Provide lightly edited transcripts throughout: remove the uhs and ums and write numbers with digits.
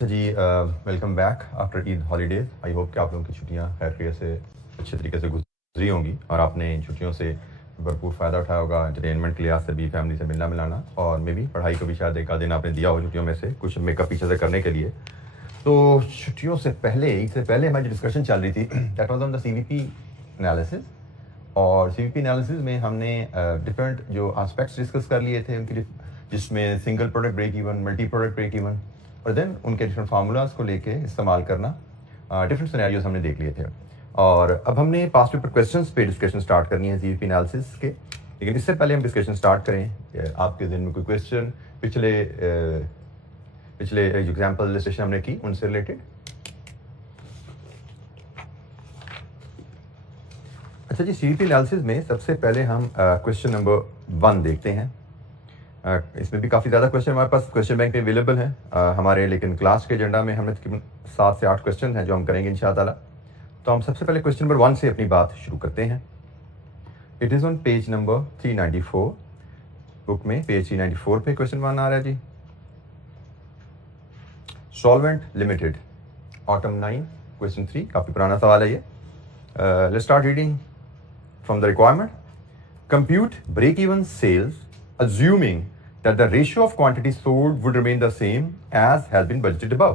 Ji welcome back after Eid holidays. I hope कि आप लोगों की छुट्टियां खैर खैरियत से अच्छे तरीके से गुजरी होंगी और आपने इन छुट्टियों से भरपूर फ़ायदा उठाया होगा एंटरटेनमेंट के लिहाज से भी, फैमिली से मिलना मिलाना, और मे भी पढ़ाई को भी शायद एक आध दिन आपने दिया हो छुट्टियों में से कुछ मेकअप पीछे से करने के लिए। तो छुट्टियों से पहले, इससे पहले हमारी जो डिस्कशन चल रही थी that was on the CVP analysis. और CVP एनालिसिस में हमने डिफरेंट जो एस्पेक्ट्स डिस्कस कर लिए थे उनकी, जिसमें single product break even, multi product break even, और देन उनके डिफरेंट फार्मूलाज को लेके इस्तेमाल करना, डिफरेंट सिनेरियोज हमने देख लिए थे। और अब हमने पास्ट पेपर क्वेश्चंस पे डिस्कशन स्टार्ट करनी है CVP एनालिसिस के। लेकिन इससे पहले हम डिस्कशन स्टार्ट करें, आपके दिन में कोई क्वेश्चन पिछले जो एग्जाम्पल सेशन हमने की उनसे रिलेटेड। अच्छा जी, CVP एनालिसिस में सबसे पहले हम क्वेश्चन नंबर 1 देखते हैं। इसमें भी काफ़ी ज़्यादा क्वेश्चन हमारे पास क्वेश्चन बैंक में अवेलेबल है हमारे, लेकिन क्लास के एजेंडा में हमने तकरीबन 7 से 8 क्वेश्चन हैं जो हम करेंगे इंशाअल्लाह। तो हम सबसे पहले क्वेश्चन नंबर 1 से अपनी बात शुरू करते हैं। It is on page number 394 book में, पेज 394 पे क्वेश्चन 1 आ रहा है जी। सॉल्वेंट लिमिटेड, ऑटम 9, क्वेश्चन 3, काफ़ी पुराना सवाल है ये। Let's start reading from the requirement. Compute break even sales assuming that the ratio of quantity sold would remain the same as has been budgeted above.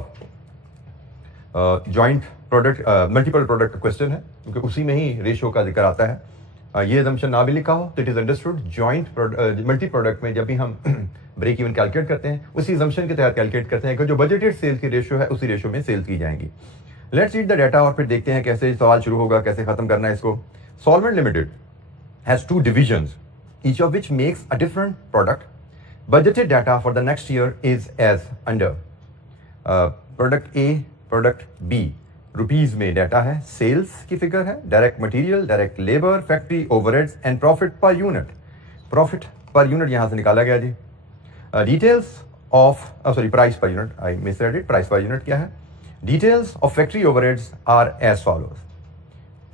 Joint product, multiple product question है क्योंकि उसी में ही ratio का जिक्र आता है। ये assumption ना भी लिखा हो तो it is understood joint multi product में जब भी हम ब्रेक इवन कैलकुलेट करते हैं उसी assumption के तहत कैलकुलेट करते हैं कि जो बजटेड सेल्स की रेशियो है उसी रेशियो में सेल्स की जाएंगी। लेट्स रीड द डाटा और फिर देखते हैं कैसे सवाल शुरू होगा, कैसे खत्म करना है इसको। Solvent limited has 2 divisions, each of which makes a different product. Budgeted data for the next year is as under. Product A, Product B, rupees में डाटा है, सेल्स की फिगर है, direct material, direct labour, factory overheads and profit per unit. Profit per unit यहां से निकाला गया जी। Details of price per unit, I misread it, price per unit क्या है। Details of factory overheads are as follows.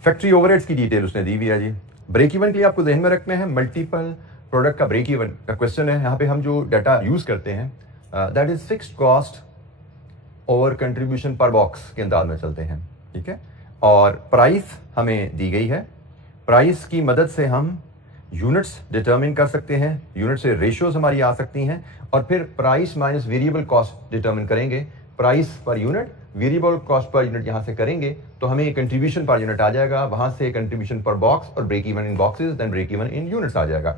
Factory overheads की detail उसने दी हुई है जी। ब्रेक इवन के लिए आपको ध्यान में रखना है, मल्टीपल प्रोडक्ट का ब्रेक इवन का क्वेश्चन है। यहाँ पे हम जो डाटा यूज करते हैं that is fixed cost over contribution per box के अंदाज में चलते हैं, ठीक है। और प्राइस हमें दी गई है, प्राइस की मदद से हम यूनिट्स डिटरमिन कर सकते हैं, यूनिट से रेशियोज हमारी आ सकती हैं, और फिर price minus variable cost determine करेंगे। Price per unit, variable cost per unit यहां से करेंगे तो हमें कंट्रीब्यूशन पर यूनिट आ जाएगा, वहां से कंट्रीब्यूशन पर बॉक्स और break even in boxes, then break even in units आ जाएगा।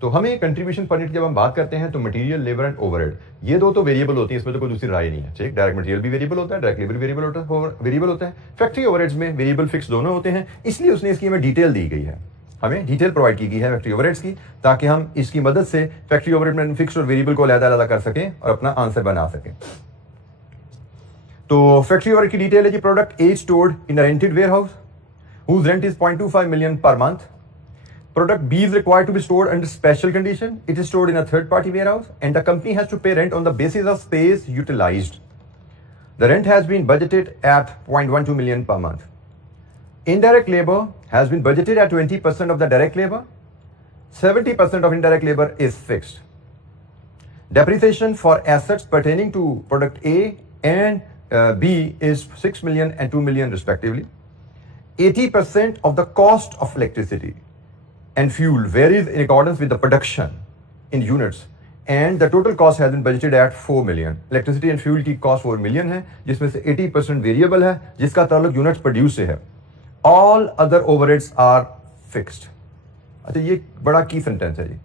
तो हमें कंट्रीब्यूशन पर यूनिट जब हम बात करते हैं तो मटेरियल, लेबर एंड ओवरहेड, ये दो तो वेरिएबल होती है, इसमें तो कोई दूसरी राय नहीं है, ठीक। डायरेक्ट मटेरियल भी वेरिएबल होता है, डायरेक्ट लेबर वेरिएबल होता है। फैक्ट्री ओवरहेड्स में वेरिएबल फिक्स दोनों होते हैं, इसलिए उसने इसकी हमें डिटेल दी गई है, हमें डिटेल प्रोवाइड की गई है फैक्ट्री ओवरहेड्स की, ताकि हम इसकी मदद से फैक्ट्री ओवरहेड में फिक्स और वेरिएबल को अलग-अलग कर सकें और अपना आंसर बना सकें। तो फैक्ट्री ओवरहेड की डिटेल है जी। Product A stored in a rented warehouse whose rent is 0.25 million per month. Product B is required to be stored under special condition. It is stored in a third party warehouse and the company has to pay rent on the basis of space utilized. The rent has been budgeted at 0.12 million per month. Indirect labor has been budgeted at 20% of the direct labor. 70% of indirect labor is fixed. Depreciation for assets pertaining to product A and B is 6 million and 2 million respectively. 80% of the cost of electricity and fuel varies in accordance with the production in units and the total cost has been budgeted at 4 million. Electricity and fuel की cost 4 million है, जिसमें से 80% variable है, जिसका ताल्लुक units produce से है. All other overheads are fixed. अच्छा, ये बड़ा की सेंटेंस है जी।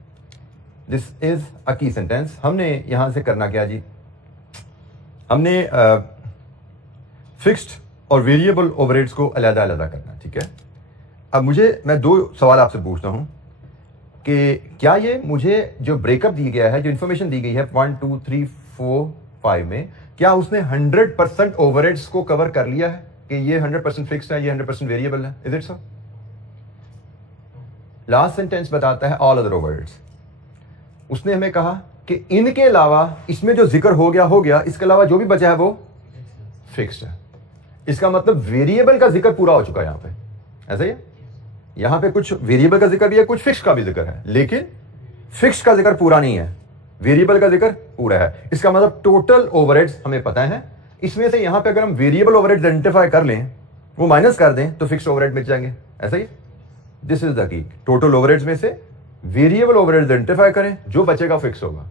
This is a key sentence. हमने यहां से करना क्या जी, हमने फिक्स्ड और वेरिएबल ओवरहेड्स को अलग-अलग करना, ठीक है। अब मैं 2 सवाल आपसे पूछता हूं कि क्या ये मुझे जो ब्रेकअप दी गया है, जो इंफॉर्मेशन दी गई है 1 2 3 4 5 में, क्या उसने 100% ओवरहेड्स को कवर कर लिया है कि ये 100% फिक्स्ड है, ये 100% वेरिएबल है? Is it so? Last sentence बताता है ऑल अदर ओवरहेड्स। उसने हमें कहा कि इनके अलावा, इसमें जो जिक्र हो गया, इसके अलावा जो भी बचा है वो फिक्स्ड है। इसका मतलब वेरिएबल का जिक्र पूरा हो चुका है यहां पे, ऐसा ही है। यहां पे कुछ वेरिएबल का जिक्र भी है, कुछ फिक्स का भी जिक्र है, लेकिन फिक्स का जिक्र पूरा नहीं है, वेरिएबल का जिक्र पूरा है। इसका मतलब टोटल ओवरहेड्स हमें पता है, इसमें से यहां पे अगर हम वेरिएबल ओवरहेड आइडेंटिफाई कर लें, वो माइनस कर दें, तो फिक्स्ड ओवरहेड मिल जाएंगे। ऐसा ही this is the key, total overheads में से वेरिएबल ओवरहेड आइडेंटिफाई करें, जो बचेगा फिक्स होगा।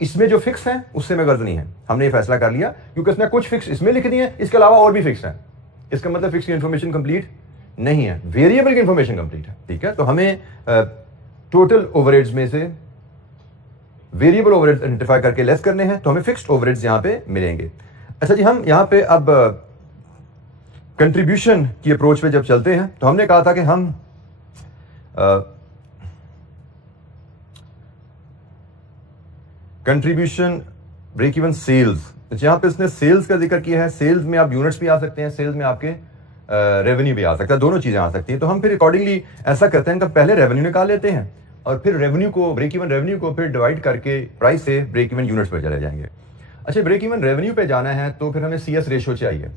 इसमें जो फिक्स है उससे में गर्ज नहीं है, हमने ये फैसला कर लिया, क्योंकि उसने कुछ फिक्स इसमें लिख दिए, इसके अलावा और भी फिक्स है। इसका मतलब फिक्स की इंफॉर्मेशन कंप्लीट नहीं है, वेरिएबल की इंफॉर्मेशन कंप्लीट है। ठीक है, तो हमें टोटल ओवरहेड्स में से वेरिएबल ओवरहेड्स आइडेंटिफाई करके लेस करने हैं, तो हमें फिक्स्ड ओवरहेड्स यहां पे मिलेंगे। अच्छा जी, हम यहां पे अब कंट्रीब्यूशन की अप्रोच पे जब चलते हैं, तो हमने कहा था कि हम कंट्रीब्यूशन ब्रेक इवन सेल्स, यहां पे इसने सेल्स का जिक्र किया है। सेल्स में आप यूनिट्स भी आ सकते हैं, सेल्स में आपके रेवेन्यू भी आ सकता है, दोनों चीजें आ सकती हैं। तो हम फिर अकॉर्डिंगली ऐसा करते हैं कि पहले रेवेन्यू निकाल लेते हैं और फिर रेवेन्यू को, ब्रेक इवन रेवेन्यू को फिर डिवाइड करके प्राइस से ब्रेक इवन यूनिट्स पर चले जाएंगे। अच्छा, ब्रेक इवन रेवेन्यू पे जाना है तो फिर हमें CS रेशो चाहिए।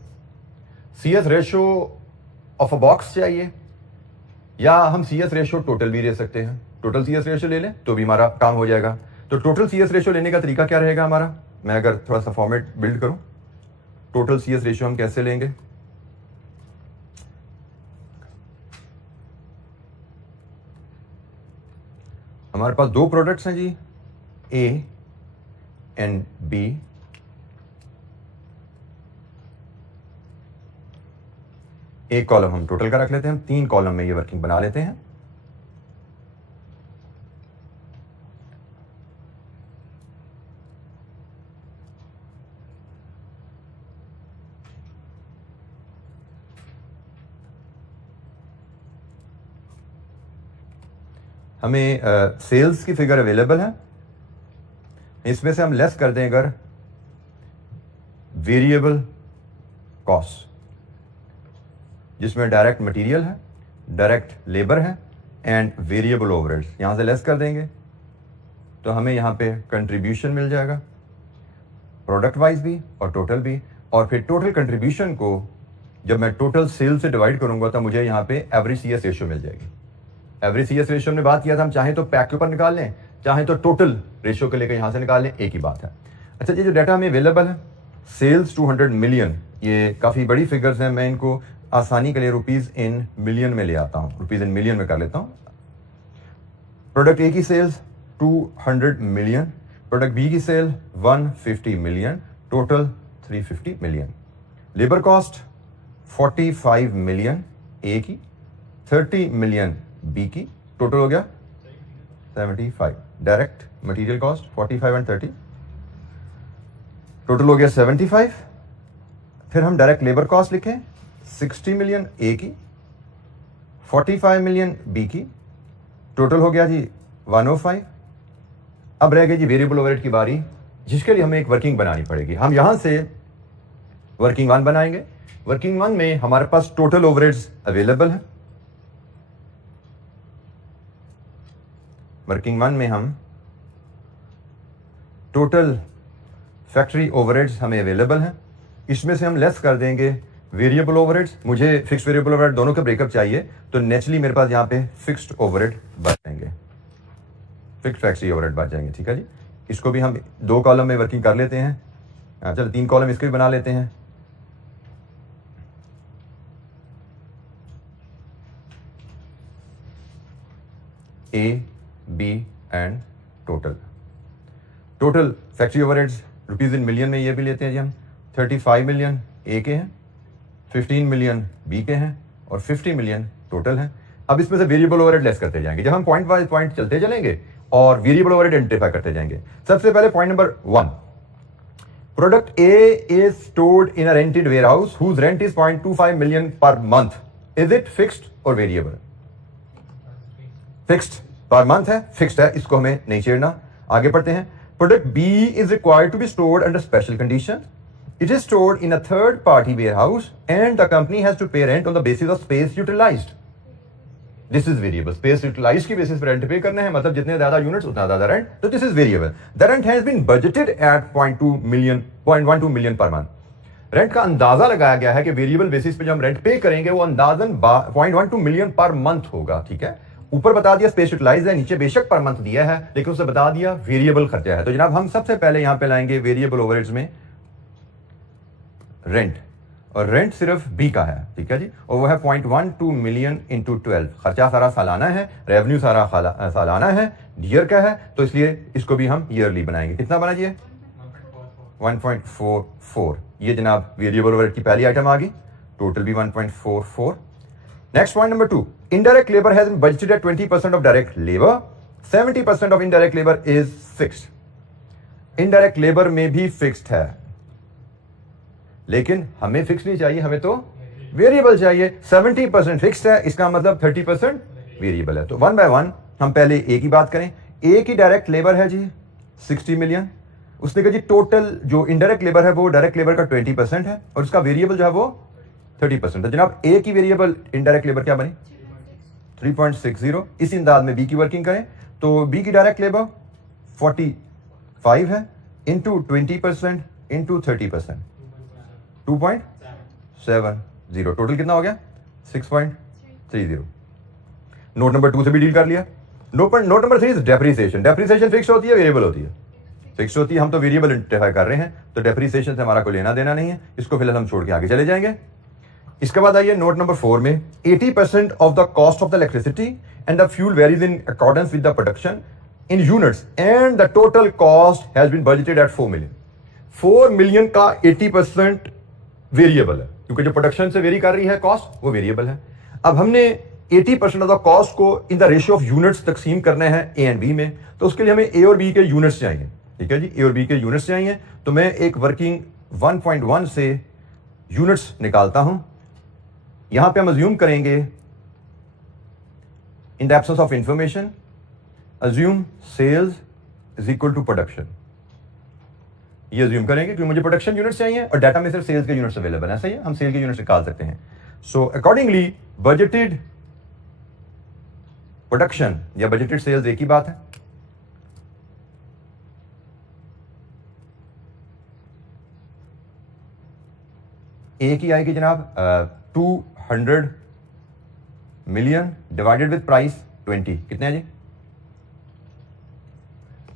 CS ratio of a box चाहिए, या हम CS रेशो टोटल भी ले सकते हैं। टोटल CS रेशो ले लें तो भी हमारा काम हो जाएगा। तो टोटल CS रेशो लेने का तरीका क्या रहेगा हमारा, मैं अगर थोड़ा सा फॉर्मेट बिल्ड करूं, टोटल CS रेशो हम कैसे लेंगे। हमारे पास दो प्रोडक्ट्स हैं जी, A एंड B। एक कॉलम हम टोटल का रख लेते हैं, हम 3 कॉलम में ये वर्किंग बना लेते हैं। हमें सेल्स की फिगर अवेलेबल है, इसमें से हम लेस कर दें अगर वेरिएबल कॉस्ट, जिसमें डायरेक्ट मटेरियल है, डायरेक्ट लेबर है एंड वेरिएबल ओवरहेड्स, यहां से लेस कर देंगे तो हमें यहां पे कंट्रीब्यूशन मिल जाएगा, प्रोडक्ट वाइज भी और टोटल भी। और फिर टोटल कंट्रीब्यूशन को जब मैं टोटल सेल से डिवाइड करूंगा तो मुझे यहां पे एवरेज CS रेशियो मिल जाएगी। एवरेज CS रेशियो हमने बात किया था, हम चाहे तो पैक के ऊपर निकाल लें, चाहे तो टोटल रेशियो को लेकर यहां से निकाल लें, एक ही बात है। अच्छा, ये जो डाटा हमें अवेलेबल है, सेल्स 200 मिलियन, ये काफी बड़ी फिगर्स हैं, मैं इनको आसानी के लिए रुपीज इन मिलियन में ले आता हूं, रुपीज इन मिलियन में कर लेता हूं। प्रोडक्ट A की सेल्स 200 मिलियन, प्रोडक्ट B की sale 150 million, total 350 million. Labour cost 45 million A की, 30 मिलियन B की, टोटल हो गया 75। Direct material cost 45 and 30, total हो गया 75। फिर हम डायरेक्ट लेबर कॉस्ट लिखें 60 मिलियन A की, 45 मिलियन B की, टोटल हो गया जी 105। अब रह गई जी वेरिएबल ओवरहेड की बारी, जिसके लिए हमें एक वर्किंग बनानी पड़ेगी। हम यहां से वर्किंग 1 बनाएंगे। वर्किंग 1 में हमारे पास टोटल ओवरहेड्स अवेलेबल है। वर्किंग 1 में हम टोटल फैक्ट्री ओवरहेड्स हमें अवेलेबल हैं, इसमें से हम लेस कर देंगे वेरिएबल ओवरहेड्स। मुझे फिक्स्ड वेरिएबल ओवरहेड दोनों का ब्रेकअप चाहिए, तो नेचुरली मेरे पास यहां पे फिक्स्ड ओवरहेड बच जाएंगे, फिक्स्ड फैक्ट्री ओवरहेड बच जाएंगे। ठीक है जी, इसको भी हम 2 कॉलम में वर्किंग कर लेते हैं। चलो 3 कॉलम इसके भी बना लेते हैं। A, B and total. Total factory overheads rupees in million में ये भी लेते हैं जी हम। 35 मिलियन A के हैं, 15 मिलियन B के हैं और 50 मिलियन टोटल है। अब इसमें से वेरिएबल ओवरहेड लेस करते जाएंगे, जब हम पॉइंट वाइज पॉइंट चलते चलेंगे और वेरिएबल ओवरहेड आइडेंटिफाई करते जाएंगे। सबसे पहले point number 1, product A is stored in a rented warehouse whose rent is 0.25 million per month. Is it fixed or variable? Fixed per month है, फिक्स्ड है, इसको हमें नहीं छेड़ना। आगे पढ़ते हैं। Product B is required to be stored under special conditions. It is stored in a third party warehouse and the company has to pay rent on the basis of space utilized. This is variable. Space utilized की basis पर rent पे करना है, मतलब जितने ज्यादा units उतना ज्यादा रेंट, तो this is variable. The rent has been budgeted at 0.12 million per month. Rent का अंदाजा लगाया गया है कि वेरिएबल बेसिस पे जब हम रेंट पे करेंगे वो अंदाजन 0.12 मिलियन पर मंथ होगा। ठीक है, ऊपर बता दिया स्पेस यूटिलाइज है, नीचे बेशक पर मंथ दिया है लेकिन उसे बता दिया वेरिएबल खर्चा है। तो जनाब हम सबसे पहले यहां पे लाएंगे वेरिएबल ओवरहेड्स में रेंट, और रेंट सिर्फ बी का है, ठीक है जी, और वो है 0.12 मिलियन इंटू 12। खर्चा सारा सालाना है, रेवेन्यू सारा सालाना है, ईयर का है, तो इसलिए इसको भी हम ईयरली बनाएंगे। कितना बना जी? 1.44। ये जनाब वेरिएबल ओवरहेड की पहली आइटम आ गई, टोटल भी 1.44। Next point number 2, indirect labour has been budgeted at 20% of direct labour, 70% of indirect labour is fixed. Indirect labour में भी फिक्स्ड है, लेकिन हमें फिक्स नहीं चाहिए, हमें तो वेरिएबल चाहिए। 70% फिक्स्ड है, इसका मतलब 30% वेरिएबल है। तो 1 बाय 1 हम पहले ए की बात करें। ए की डायरेक्ट लेबर है जी 60 मिलियन। उसने कहा जी टोटल जो इनडायरेक्ट लेबर है वो डायरेक्ट लेबर का 20% है, और उसका वेरिएबल जो है वो 30% है। जनाब ए की वेरिएबल इनडायरेक्ट लेबर क्या बनी? 3.60। इसी अंदाज में बी की वर्किंग करें तो बी की डायरेक्ट लेबर 45 है, इंटू 20% इंटू 30%, 2.70। टोटल कितना हो गया? 6.30। नोट नंबर 2 से भी डील कर लिया। Note number 3 is depreciation. Depreciation fix होती है, वेरिएबल होती है? फिक्स होती है। हम तो वेरिएबल आइडेंटिफाई कर रहे हैं, तो डेप्रिसिएशन से हमारा कोई लेना देना नहीं है, इसको फिलहाल हम छोड़ के आगे चले जाएंगे। इसके बाद आइए नोट नंबर 4 में, 80% of the cost of the electricity and the fuel varies in accordance with the production in units and the total cost has been budgeted at 4 million. 4 million का 80% वेरिएबल है, क्योंकि जो प्रोडक्शन से very कर रही है cost वो variable है। अब हमने 80% ऑफ द कॉस्ट को in the ratio of units तकसीम करना है ए एंड बी में, तो उसके लिए हमें ए और बी के यूनिट्स चाहिए, ठीक है जी, ए और बी के यूनिट्स चाहिए। तो मैं एक वर्किंग 1.1 से यूनिट्स निकालता हूं। यहां पे हम अज्यूम करेंगे in the absence of information, assume sales is equal to production. ये अज्यूम करेंगे क्योंकि मुझे प्रोडक्शन यूनिट्स चाहिए और डाटा में सिर्फ सेल्स के यूनिट्स अवेलेबल है, सही है, हम सेल के यूनिट्स निकाल सकते हैं। सो अकॉर्डिंगली बजटेड प्रोडक्शन या बजटेड सेल्स एक ही बात है। ए की आएगी जनाब 200 मिलियन डिवाइडेड विद प्राइस 20। कितने हैं जी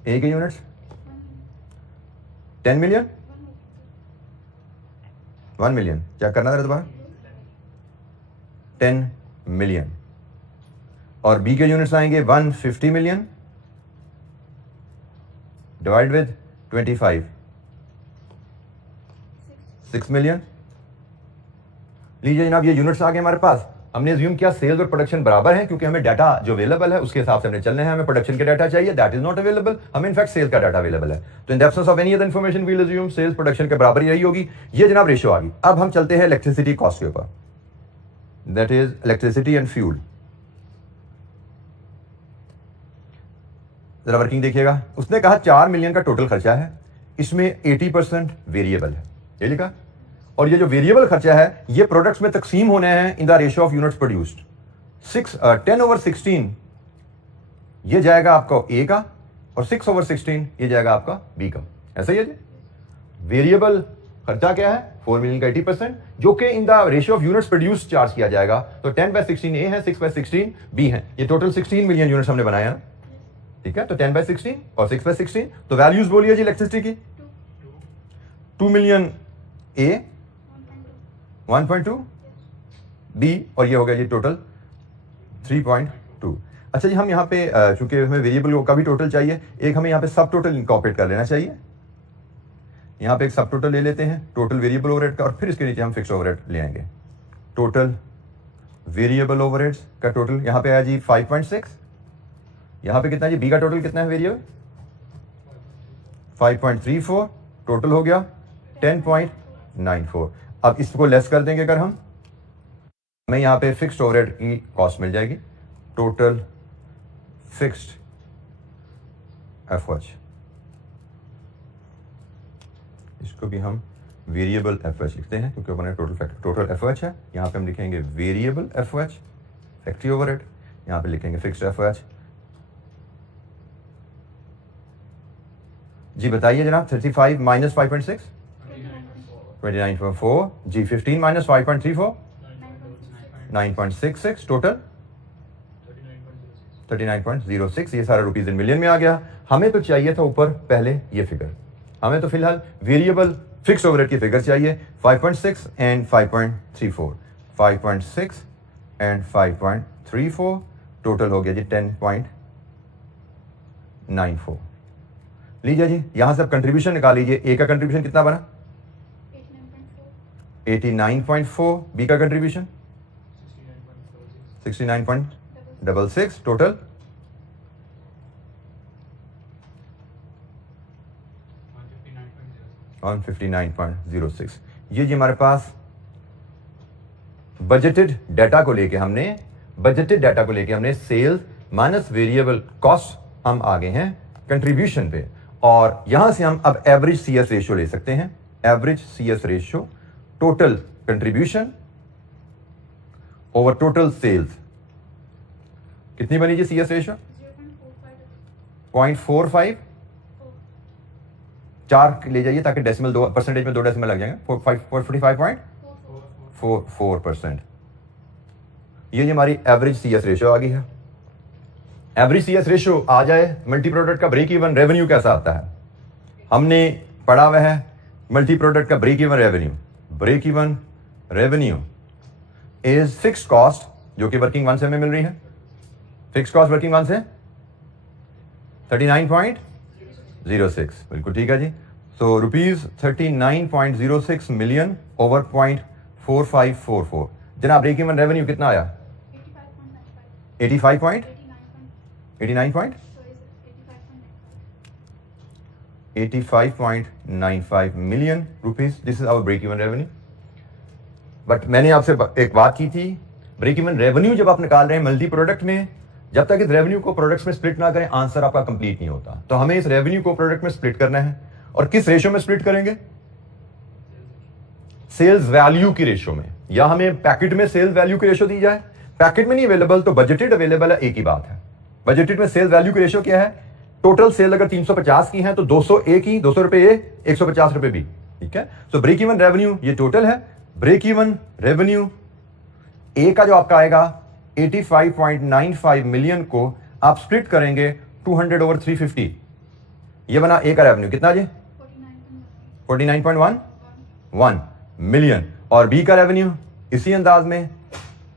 ए के यूनिट्स? 10 मिलियन, 1 मिलियन, क्या करना था दोबारा? 10 मिलियन। और बी के यूनिट्स आएंगे 150 मिलियन डिवाइड विद 25, 6 मिलियन। लीजिए जनाब ये यूनिट्स आ गए हमारे पास। हमने अज्यूम किया सेल्स और प्रोडक्शन बराबर है, क्योंकि हमें डाटा जो अवेलेबल है उसके हिसाब से हमने चलने हैं। हमें प्रोडक्शन के डाटा चाहिए, दैट इज नॉट अवेलेबल, हमें इनफैक्ट सेल्स का डाटा अवेलेबल है। तो in the absence of any other information we will assume sales production के बराबर ही रही होगी। ये जनाब रेशियो आ गई। अब हम चलते हैं इलेक्ट्रिसिटी कॉस्ट के ऊपर, that is electricity and fuel. जरा वर्किंग देखिएगा। उसने कहा 4 मिलियन का टोटल खर्चा है, इसमें 80% वेरिएबल है, ये लिखा। और ये जो वेरिएबल खर्चा है ये प्रोडक्ट्स में तकसीम होने हैं in the ratio of units produced. 10/16 ये जाएगा आपका ए का, और 6/16 ये जाएगा आपका बी का। ऐसा ही है जी। वेरिएबल खर्चा क्या है? 4 मिलियन का 80%, जो कि in the ratio of units produced charge किया जाएगा। तो 10/16 ए है, 6/16 बी है। ये टोटल 16 मिलियन यूनिट्स हमने बनाया, ठीक है। तो 10/16 और 6/16। तो वैल्यूज बोलिए जी इलेक्ट्रिसिटी की। 2 मिलियन ए, 1.2 बी, और ये हो गया जी टोटल 3.2। अच्छा जी, हम यहाँ पे चूंकि हमें वेरिएबल का भी टोटल चाहिए, एक हमें यहाँ पे सब टोटल इनकॉर्पोरेट कर लेना चाहिए। यहाँ पे एक सब टोटल ले लेते हैं, टोटल वेरिएबल ओवरहेड का, और फिर इसके नीचे हम फिक्स ओवरहेड ले आएंगे। टोटल वेरिएबल ओवरहेड्स का टोटल यहाँ पे आया जी 5.6। यहाँ पे कितना जी बी का टोटल कितना है वेरिएबल? 5.34। टोटल हो गया 10.94। अब इसको लेस कर देंगे अगर हमें यहाँ पे फिक्स्ड ओवरहेड की कॉस्ट मिल जाएगी, टोटल फिक्स्ड एफओएच। इसको भी हम वेरिएबल एफओएच लिखते हैं क्योंकि हमारे टोटल एफओएच है। यहाँ पे हम लिखेंगे वेरिएबल एफओएच फैक्ट्री ओवरहेड, यहाँ पे लिखेंगे फिक्स्ड एफओएच। जी बताइए जनाब, 35 माइनस 5.6 29.4 जी, 15 माइनस 5.34 9.66, टोटल 39.06। ये सारा रुपीज इन मिलियन में आ गया। हमें तो चाहिए था ऊपर पहले ये फिगर, हमें तो फिलहाल वेरिएबल फिक्स ओवरहेड की फिगर चाहिए 5.6 एंड 5.34, 5.6 एंड 5.34, टोटल हो गया जी 10.94। लीजिए जी यहां से आप कंट्रीब्यूशन निकाल लीजिए। ए का कंट्रीब्यूशन कितना बना 89.4, बी का कंट्रीब्यूशन 69.66, टोटल 159.06। ये जी हमारे पास बजटेड डाटा को लेके हमने सेल्स माइनस वेरिएबल कॉस्ट हम आ गए हैं कंट्रीब्यूशन पे, और यहां से हम अब एवरेज सीएस रेशियो ले सकते हैं। Average CS ratio total contribution over total sales कितनी बनी जी सीएस रेशियो 0.45, 4 ले जाइए ताकि डेसिमल 2% में 2 डेसिमल लग जाएंगे, 45.44%। ये जी हमारी एवरेज सीएस रेशियो आ गई है। एवरेज सीएस रेशियो आ जाए, मल्टी प्रोडक्ट का ब्रेक इवन रेवेन्यू कैसा आता है हमने पढ़ा हुआ है। मल्टी प्रोडक्ट का break even revenue is fix cost जो कि वर्किंग वन से हमें मिल रही है। फिक्स कॉस्ट वर्किंग वन से 39.06, बिल्कुल ठीक है जी। सो ₹39.06 मिलियन ओवर 0.4544। जनाब ब्रेक इवन रेवेन्यू कितना आया 85.95 million rupees. This is our break even revenue. But मैंने आपसे एक बात की थी, ब्रेक इवन रेवेन्यू जब आप निकाल रहे हैं मल्टी प्रोडक्ट में, जब तक इस रेवेन्यू को प्रोडक्ट्स में स्प्लिट ना करें आंसर आपका कंप्लीट नहीं होता। तो हमें इस रेवेन्यू को प्रोडक्ट में स्प्लिट करना है, और किस रेशियो में स्प्लिट करेंगे सेल्स वैल्यू की रेशियो में, या हमें पैकेट में सेल्स वैल्यू की रेशियो दी जाए। पैकेट में नहीं अवेलेबल तो बजटेड अवेलेबल है, एक ही बात है। बजटेड में सेल्स वैल्यू की रेशियो क्या है, टोटल सेल अगर 350 की है तो 200 ए की, 200 रुपए ए, 150 रुपए बी, ठीक है। सो ब्रेक इवन रेवेन्यू ये टोटल है। ब्रेक इवन रेवेन्यू ए का जो आपका आएगा 85.95 मिलियन को आप स्प्लिट करेंगे 200 ओवर 350, ये बना ए का रेवेन्यू कितना जी 49.1 मिलियन, और बी का रेवेन्यू इसी अंदाज में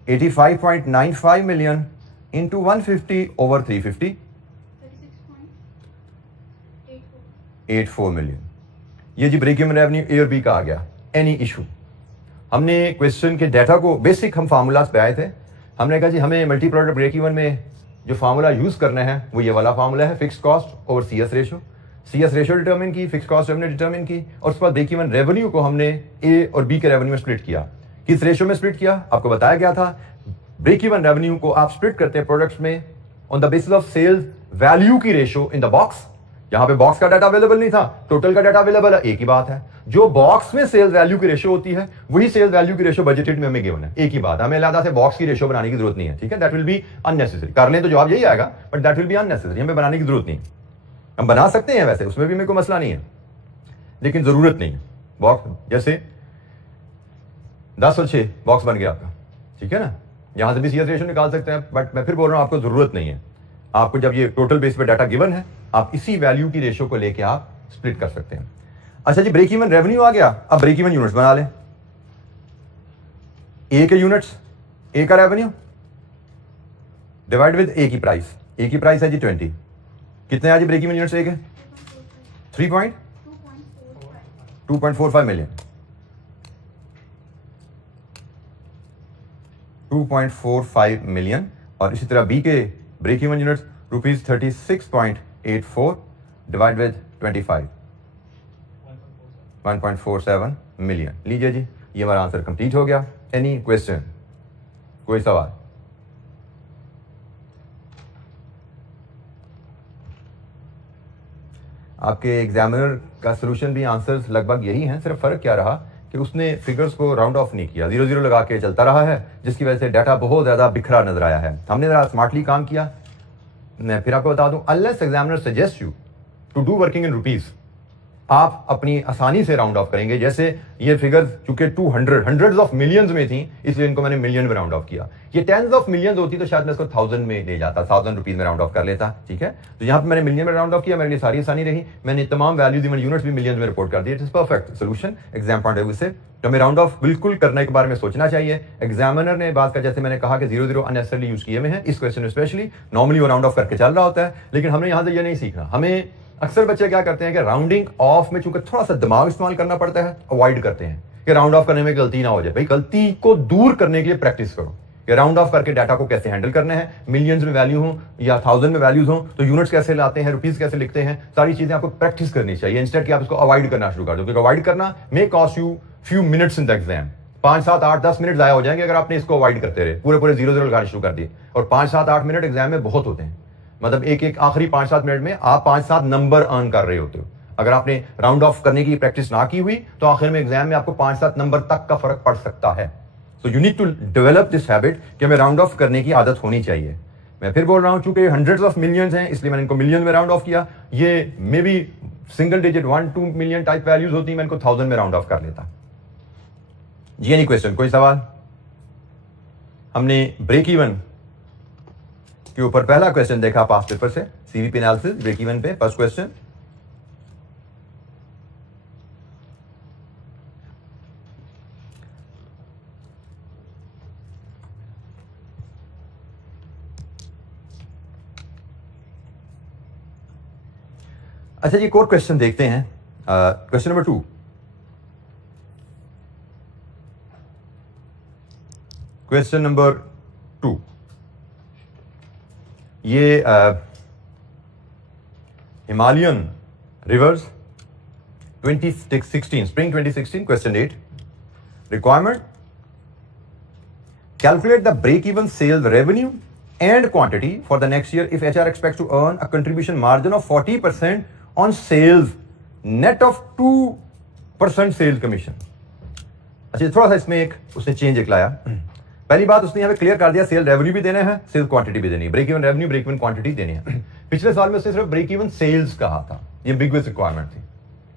85.95 मिलियन इंटू 150 ओवर 350 86.84 मिलियन। ये जी ब्रेक इवन रेवेन्यू ए और बी का आ गया। एनी इशू, हमने क्वेश्चन के डाटा को बेसिक हम फार्मूलाज पे आए थे। हमने कहा जी हमें मल्टी प्रोडक्ट ब्रेक इवन में जो फार्मूला यूज करना है वो ये वाला फार्मूला है, fix cost over CS ratio. CS ratio determine की, फिक्स कॉस्ट हमने डिटरमिन की, और उसके बाद ब्रेक इवन रेवेन्यू को हमने ए और बी के रेवेन्यू में स्प्लिट किया। किस रेशियो में स्प्लिट किया आपको बताया गया था। ब्रेक इवन रेवेन्यू को आप स्प्लिट करते हैं प्रोडक्ट्स में on the basis of sales value की रेशियो इन द बॉक्स। यहां पे बॉक्स का डाटा अवेलेबल नहीं था, टोटल का डाटा अवेलेबल है, एक ही बात है। जो बॉक्स में सेल्स वैल्यू की रेशियो होती है वही सेल्स वैल्यू की रेशियो बजटेड में हमें गिवन है, एक ही बात। हमें अलग से बॉक्स की रेशियो बनाने की जरूरत नहीं है, ठीक है। That will be unnecessary. कर लें तो जवाब यही आएगा, but that will be unnecessary. हमें बनाने की जरूरत नहीं। हम बना सकते हैं वैसे, उसमें भी मेरे को मसला नहीं है, लेकिन जरूरत नहीं है। बॉक्स जैसे 10 और 6 बॉक्स बन गया आपका, ठीक है ना। यहां से भी सीएस रेशियो निकाल सकते हैं, बट मैं फिर बोल रहा हूं आपको जरूरत नहीं है। आपको जब ये टोटल बेस पे डाटा गिवन है, आप इसी वैल्यू की रेशियो को लेके आप स्प्लिट कर सकते हैं। अच्छा जी, ब्रेक इवन रेवेन्यू आ गया, अब ब्रेक इवन यूनिट्स बना लें। ए के यूनिट्स, ए का रेवेन्यू डिवाइड विद ए की प्राइस। ए की प्राइस है जी 20, कितने आज ब्रेक इवन यूनिट्स ए के 2.45 मिलियन, 2.45 मिलियन। और इसी तरह बी के break even units ₹36.84 divide with 25, 1.47 million. लीजिए जी, ये हमारा आंसर कंप्लीट हो गया। एनी क्वेश्चन, कोई सवाल? आपके एग्जामिनर का सलूशन भी आंसर्स लगभग यही हैं, सिर्फ फर्क क्या रहा कि उसने फिगर्स को राउंड ऑफ नहीं किया, 0-0 लगा के चलता रहा है, जिसकी वजह से डाटा बहुत ज्यादा बिखरा नजर आया है। हमने जरा स्मार्टली काम किया। मैं फिर आपको बता दूं, unless examiner suggest you to do working in rupees, आप अपनी आसानी से राउंड ऑफ करेंगे। जैसे ये फिगर चूंकि 200 हंड्रेड्स ऑफ मिलियंस में थी, इसलिए इनको मैंने मिलियन में राउंड ऑफ किया। ये टेंस ऑफ मिलियंस होती तो शायद मैं इसको 1000 में ले जाता, 1000 रुपीज में राउंड ऑफ कर लेता। ठीक है, तो यहाँ पे मैंने मिलियन में राउंड ऑफ किया, मेरे लिए सारी आसानी रही। मैंने तमाम वैल्यूज इवन यूनिट्स भी मिलियंस में रिपोर्ट कर दिए। It is perfect solution exam point of view से। तो हमें राउंड ऑफ बिल्कुल करने के बारे में सोचना चाहिए। एग्जामिनर ने बात का, जैसे मैंने कहा कि 00 अननेसेसरली यूज किए हुए हैं इस क्वेश्चन में स्पेशली। नॉर्मली वो राउंड ऑफ करके चल रहा होता है, लेकिन हमने यहां से ये नहीं सीखना। हमें अक्सर बच्चे क्या करते हैं कि राउंडिंग ऑफ में चूंकि थोड़ा सा दिमाग इस्तेमाल करना पड़ता है, अवॉइड करते हैं कि राउंड ऑफ करने में गलती ना हो जाए। भाई गलती को दूर करने के लिए प्रैक्टिस करो कि राउंड ऑफ करके डाटा को कैसे हैंडल करना है। मिलियंस में वैल्यू हो या 1000 में वैल्यूज हो तो यूनिट्स कैसे लाते हैं, रुपीज कैसे लिखते हैं, सारी चीजें आपको प्रैक्टिस करनी चाहिए। इंस्टेड कि आप इसको अवॉइड करना शुरू कर दो, क्योंकि अवॉइड करना may cost you few minutes in the exam. 5, 7, 8, 10 minute जाया हो जाएंगे अगर आपने इसको अवॉइड करते रहे, पूरे 0 लगाने शुरू कर दिए। और 5, 7, 8 मिनट एग्जाम में बहुत होते हैं। मतलब एक आखिरी 5, 7 मिनट में आप 5, 7 नंबर अर्न कर रहे होते हो। अगर आपने राउंड ऑफ करने की प्रैक्टिस ना की हुई तो आखिर में एग्जाम में आपको 5, 7 नंबर तक का फर्क पड़ सकता है। So you need to develop this habit कि हमें राउंड ऑफ करने की आदत होनी चाहिए। मैं फिर बोल रहा हूं, चूंकि हंड्रेड्स ऑफ मिलियंस हैं इसलिए मैंने इनको मिलियन में राउंड ऑफ किया। ये may be single digit 1-2 million type values होती, मैं इनको 1000 में राउंड ऑफ कर लेता। जी एनी क्वेश्चन, कोई सवाल? हमने ब्रेक इवन के ऊपर पहला क्वेश्चन देखा पास पेपर से, सीवीपी एनालिसिस ब्रेक इवन पे फर्स्ट क्वेश्चन। अच्छा जी, एक और क्वेश्चन देखते हैं, क्वेश्चन नंबर 2। क्वेश्चन नंबर 2 ये Himalayan Rivers 2016 spring 2016 question 8 requirement calculate the break even sales revenue and quantity for the next year if HR expects to earn a contribution margin of 40% on sales net of 2% sales commission। अच्छा, थोड़ा सा इसमें एक उसने change एक लाया। पहली बात उसने यहाँ पे क्लियर कर दिया, सेल रेवेन्यू भी देना है, सेल्स क्वांटिटी भी देनी है, break even revenue break even quantity देनी है। पिछले साल में उसने सिर्फ ब्रेक इवन सेल्स कहा था, ये बिगेस्ट रिक्वायरमेंट थी,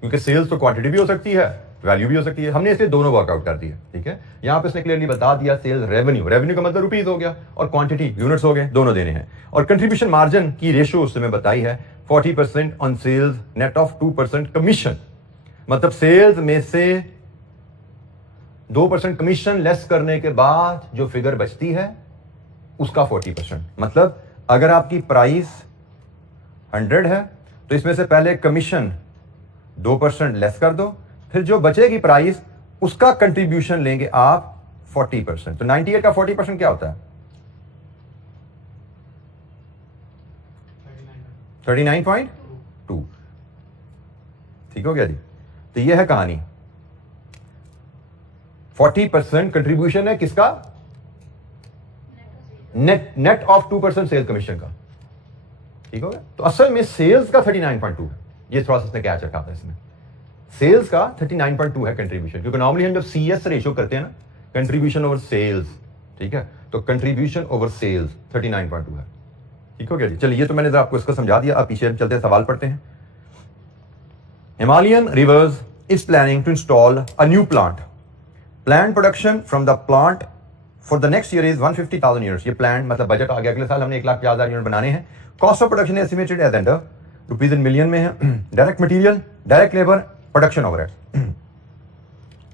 क्योंकि सेल्स तो क्वांटिटी भी हो सकती है, वैल्यू भी हो सकती है। हमने इसलिए दोनों वर्कआउट कर दिए। ठीक है, यहाँ पे इसने क्लियरली बता दिया सेल्स रेवेन्यू, रेवेन्यू का मतलब रुपीज हो गया, और क्वांटिटी यूनिट्स हो गए, दोनों देने हैं। और कंट्रीब्यूशन मार्जिन की रेशियो उसने बताई है 40% on sales net of 2% commission. मतलब सेल्स में से 2% कमीशन लेस करने के बाद जो फिगर बचती है उसका 40%। मतलब अगर आपकी प्राइस 100 है तो इसमें से पहले कमीशन 2% लेस कर दो, फिर जो बचेगी प्राइस उसका कंट्रीब्यूशन लेंगे आप 40%। तो 98 का 40% क्या होता है? 39.2। ठीक हो गया जी। तो यह है कहानी। 40% कंट्रीब्यूशन है किसका? नेट ऑफ 2% सेल्स कमीशन का। ठीक हो गया। तो असल में सेल्स का 39.2 है। ये थोड़ा सा इसने कैच रखा था इसमें। सेल्स का 39.2 है कंट्रीब्यूशन, क्योंकि नॉर्मली हम जब सीएस रेशियो करते हैं ना, कंट्रीब्यूशन ओवर सेल्स, ठीक है, तो कंट्रीब्यूशन ओवर सेल्स 39.2 है। ठीक हो गया जी। चलिए, ये तो मैंने जरा आपको इसको समझा दिया। अब पीछे चलते हैं, सवाल पढ़ते हैं। Himalayan Rivers is planning to install a new plant. Plant production from the plant for the next year is 150,000 units. ये प्लान मतलब बजट आ गया, अगले साल हमने 1,50,000 यूनिट बनाने हैं। Cost of production estimated as under, rupees in million में है। Direct material, direct labour, production overhead.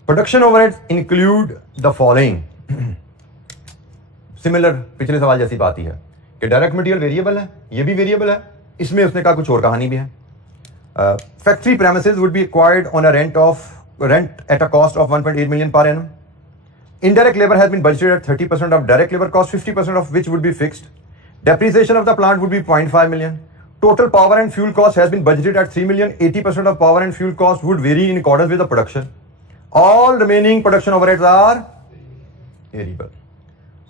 Production overhead include the following. Similar पिछले सवाल जैसी बात ही है कि डायरेक्ट मटेरियल वेरिएबल है, ये भी वेरिएबल है, इसमें उसने कहा कुछ और कहानी भी है। Factory premises would be acquired on a rent at a cost of 1.8 million per annum. Indirect labor has been budgeted at 30% of direct labor cost, 50% of which would be fixed. Depreciation of the plant would be 0.5 million. Total power and fuel cost has been budgeted at 3 million. 80% of power and fuel cost would vary in accordance with the production. All remaining production overheads are variable.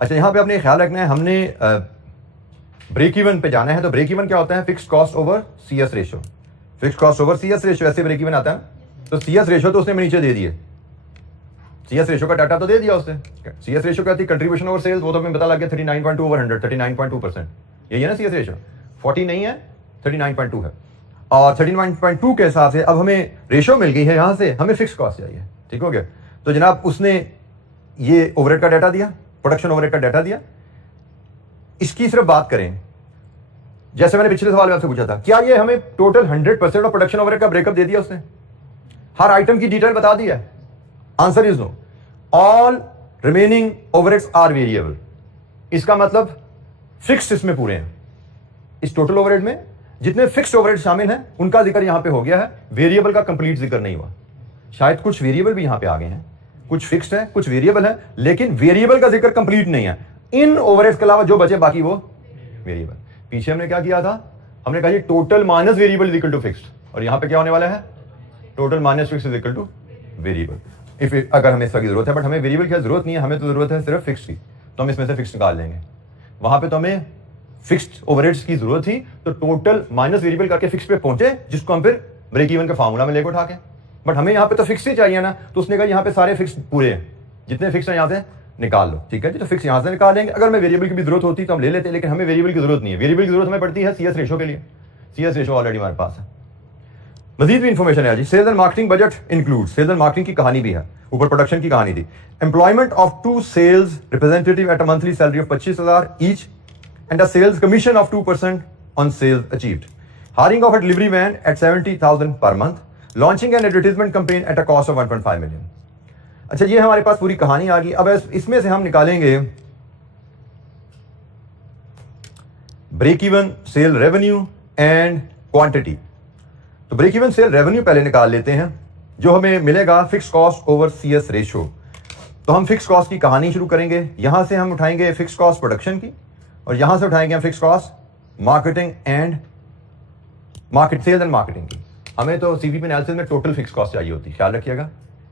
अच्छा, यहां पे आपने ख्याल रखना है, हमने break even पे जाना है। तो ब्रेक इवन क्या होता है? Fixed cost over CS ratio. Fixed cost over CS ratio, ऐसे ब्रेक इवन आता है ना। तो सीएस रेशियो तो उसने नीचे दे दिए, सीएस रेशियो का डाटा तो दे दिया उसने। सीएस रेशियो क्या थी? कंट्रीब्यूशन ओवर सेल्स, वो तो हमें पता लग गया 39.2 ओवर 100, 39.2%। यही है ना सीएस रेशियो। 40 नहीं है, 39.2 है। और 39.2 के हिसाब से अब हमें रेशो मिल गई है, यहां से हमें फिक्स कॉस्ट चाहिए। ठीक हो गया। तो जनाब उसने ये ओवरहेड का डाटा दिया, प्रोडक्शन ओवरहेड का डाटा दिया। इसकी सिर्फ बात करें, जैसे मैंने पिछले सवाल में आपसे पूछा था, क्या ये हमें टोटल 100% ऑफ प्रोडक्शन ओवरहेड का ब्रेकअप दे दिया उसने, हर आइटम की डिटेल बता दी है? Answer is no. All remaining overheads are variable. इसका मतलब फिक्स्ड इसमें पूरे हैं। इस टोटल ओवरहेड में जितने फिक्स्ड ओवरहेड शामिल हैं उनका जिक्र यहां पे हो गया है, वेरिएबल का कंप्लीट जिक्र नहीं हुआ। शायद कुछ वेरिएबल भी यहां पे आ गए हैं, कुछ फिक्स्ड है, कुछ वेरिएबल है, लेकिन वेरिएबल का जिक्र कंप्लीट नहीं है। इन ओवरहेड्स के अलावा जो बचे बाकी वो वेरिएबल। पीछे हमने क्या किया था, हमने कहा total minus variable is equal to fixed, और यहां पे क्या होने वाला है, total minus fixed is equal to variable. If अगर हमें इसकी जरूरत है, बट हमें वेरिएबल की जरूरत नहीं है, हमें तो जरूरत है सिर्फ फिक्स्ड की, तो हम इसमें से फिक्स्ड निकाल लेंगे। वहां पे तो हमें फिक्स्ड ओवरहेड्स की जरूरत थी, तो टोटल माइनस वेरिएबल करके फिक्स पे पहुंचे, जिसको हम फिर ब्रेक इवन के फार्मूला में लेकर उठा के, बट हमें यहाँ पे तो फिक्स ही चाहिए ना, तो उसने कहा यहाँ पे सारे फिक्स पूरे हैं, जितने फिक्स हैं यहाँ से निकाल लो। ठीक है जी, तो फिक्स यहाँ से निकाल लेंगे। अगर हमें वेरिएबल की भी जरूरत होती तो हम ले लेते, लेकिन हमें वेरिएबल की जरूरत नहीं है। वेरिएबल की जरूरत हमें पड़ती है सीएस रेशो के लिए। सीएस रेशो ऑलरेडी हमारे पास है। मजीद भी इंफॉर्मेशन है जी। Sales and marketing budget include, sales and marketing की कहानी भी है, ऊपर प्रोडक्शन की कहानी थी। Employment of 2 sales representative at a monthly salary of 25,000 each and a sales commission of 2% on sales achieved. Hiring of a delivery van at 70,000 per month. Launching an advertisement campaign at a cost of 1.5 million. अच्छा, ये हमारे पास पूरी कहानी आ गई। अब इसमें से हम निकालेंगे break even sale revenue and quantity. तो ब्रेक इवन सेल रेवेन्यू पहले निकाल लेते हैं, जो हमें मिलेगा fix cost over CS ratio. तो हम फिक्स कॉस्ट की कहानी शुरू करेंगे। यहां से हम उठाएंगे फिक्स कॉस्ट प्रोडक्शन की, और यहां से उठाएंगे हम fix cost marketing and market sales and marketing की। हमें तो सीवीपी एनालिसिस में टोटल फिक्स कॉस्ट चाहिए होती है, ख्याल रखिएगा।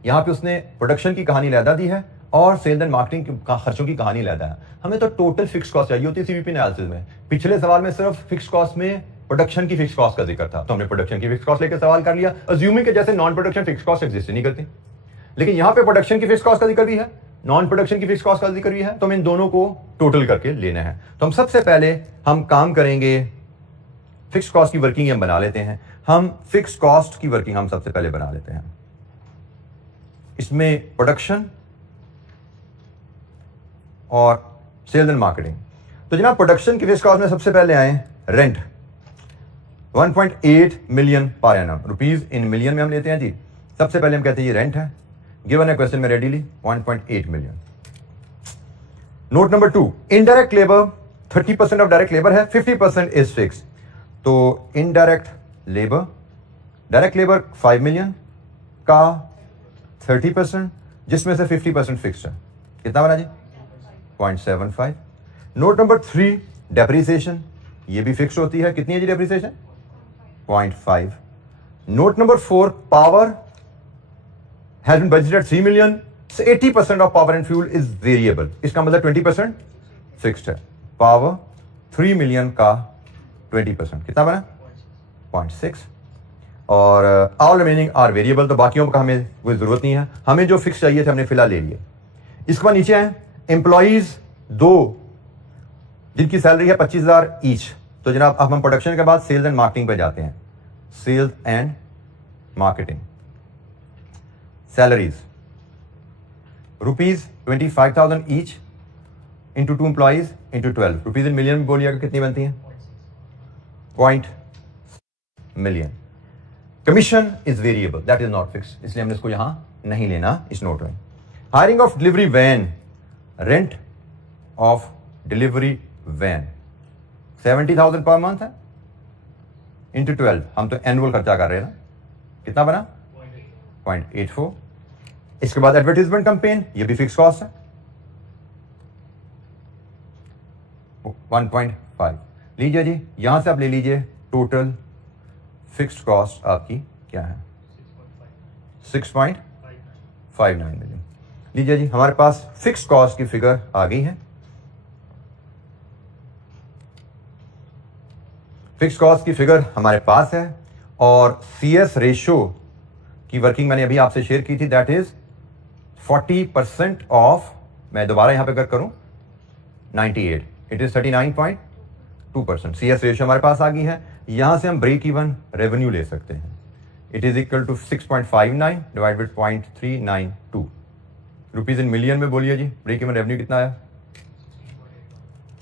यहां पे उसने प्रोडक्शन की कहानी लहदा दी है और सेल्स एंड मार्केटिंग का खर्चों की कहानी लहदा है। हमें तो टोटल फिक्स कॉस्ट चाहिए होती है सीवीपी एनालिसिस में। पिछले सवाल में सिर्फ फिक्स कॉस्ट में प्रोडक्शन की फिक्स कॉस्ट का जिक्र था, तो हमने प्रोडक्शन की फिक्स कॉस्ट लेकर सवाल कर लिया, अज्यूमिंग के जैसे non production fix cost exist नहीं करती। लेकिन यहां पे प्रोडक्शन की फिक्स कॉस्ट का जिक्र भी है, नॉन प्रोडक्शन की फिक्स कॉस्ट का जिक्र भी है, तो हमें इन दोनों को टोटल करके लेना है। तो हम सबसे पहले हम काम करेंगे, फिक्स कॉस्ट की वर्किंग हम बना लेते हैं। हम फिक्स कॉस्ट की वर्किंग हम सबसे पहले बना लेते हैं। इसमें प्रोडक्शन और सेल्स एंड मार्केटिंग। तो जनाब प्रोडक्शन की फिक्स कॉस्ट में सबसे पहले आए rent, 1.8 million per annum, rupees in million में हम लेते हैं जी। सबसे पहले हम कहते हैं ये रेंट है, गिवन है क्वेश्चन में readily 1.8 million. Note number 2, indirect labour 30% of direct labour है, 50% इज फिक्स। तो indirect labour, direct labour 5 million का 30%, जिसमें से 50% फिक्स है, कितना बना जी 0.75। नोट नंबर 3, डेप्रिसिएशन, ये भी फिक्स होती है, कितनी है जी depreciation 0.5। Note number 4, power has been budgeted at 3 million, so 80% of power and fuel is variable. इसका मतलब 20% fixed है। पावर 3 मिलियन का 20%, कितना बना 0.6। और ऑल रिमेनिंग आर वेरिएबल, तो बाकियों का हमें कोई जरूरत नहीं है, हमें जो फिक्स चाहिए थे हमने फिलहाल ले लिए। इसके बाद नीचे आए एम्प्लॉइज 2 जिनकी सैलरी है 25,000 ईच। तो जनाब अब हम प्रोडक्शन के बाद सेल्स एंड मार्केटिंग पे जाते हैं। Sales and marketing salaries ₹25,000 each into 2 employees into 12, rupees in million में बोलिएगा कितनी बनती है 0.6 million. Commission is variable, that is not fix, इसलिए हमने इसको यहां नहीं लेना इस नोट में। Hiring of delivery van, rent of delivery van 70,000 per month है इंटू 12, हम तो एनुअल खर्चा कर रहे हैं ना, कितना बना 0.84। इसके बाद एडवर्टीजमेंट कैंपेन, ये भी फिक्स कॉस्ट है 1.5। लीजिए जी, यहां से आप ले लीजिए टोटल फिक्स्ड कॉस्ट आपकी क्या है 6.59 मिलियन। लीजिए जी, हमारे पास फिक्स कॉस्ट की फिगर आ गई है। फिक्स कॉस्ट की फिगर हमारे पास है और सीएस रेशो की वर्किंग मैंने अभी आपसे शेयर की थी, दैट इज 40% ऑफ, मैं दोबारा यहां पे अगर करूं 98, इट इज 39.2 2%। CS रेशियो हमारे पास आ गई है। यहां से हम ब्रेक इवन रेवेन्यू ले सकते हैं। It is equal to 6.59 divide with 0.392 rupees in million में। बोलिए जी ब्रेक इवन रेवेन्यू कितना आया?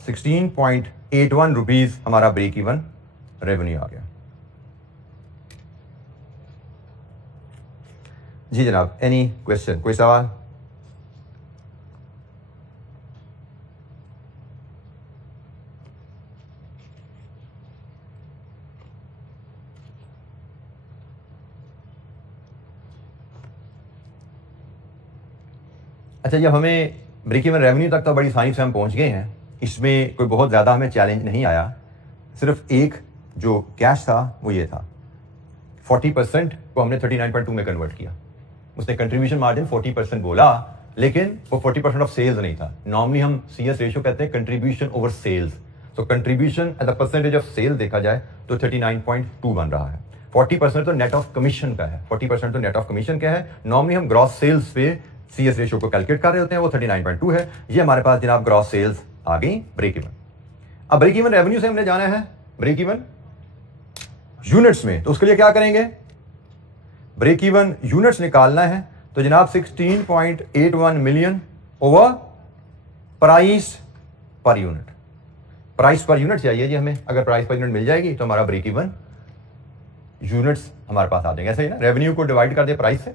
16.81 रुपीज हमारा ब्रेक इवन रेवेन्यू आ गया। जी जनाब, एनी क्वेश्चन, कोई सवाल? अच्छा, जब हमें ब्रेक इवन रेवेन्यू तक तो बड़ी आसानी से हम पहुंच गए हैं, इसमें कोई बहुत ज़्यादा हमें चैलेंज नहीं आया। सिर्फ एक जो कैश था वो ये था, 40% को हमने 39.2 में कन्वर्ट किया। उसने कंट्रीब्यूशन मार्जिन 40% बोला, लेकिन वो 40% ऑफ सेल्स नहीं था। नॉर्मली हम CS रेशियो कहते हैं कंट्रीब्यूशन ओवर सेल्स। तो contribution as a percentage of sale देखा जाए तो 39.2 बन रहा है। 40% तो नेट ऑफ कमीशन का है। 40% तो नेट ऑफ कमीशन का है। नॉर्मली हम ग्रॉस सेल्स पे CS रेशियो को कैलकुलेट कर रहे होते हैं, वो 39.2 है। ये हमारे पास जनाब ग्रॉस सेल्स आ गई ब्रेक इवन। अब ब्रेक इवन रेवेन्यू से हमने जाना है ब्रेक इवन यूनिट्स में, तो उसके लिए क्या करेंगे? ब्रेक इवन यूनिट्स निकालना है। तो जनाब 16.81 million over price per unit. Price per unit चाहिए जी हमें। अगर प्राइस पर यूनिट मिल जाएगी तो हमारा ब्रेक इवन यूनिट्स हमारे पास आ जाएंगे। ऐसे ही ना, रेवेन्यू को डिवाइड कर दे प्राइस से,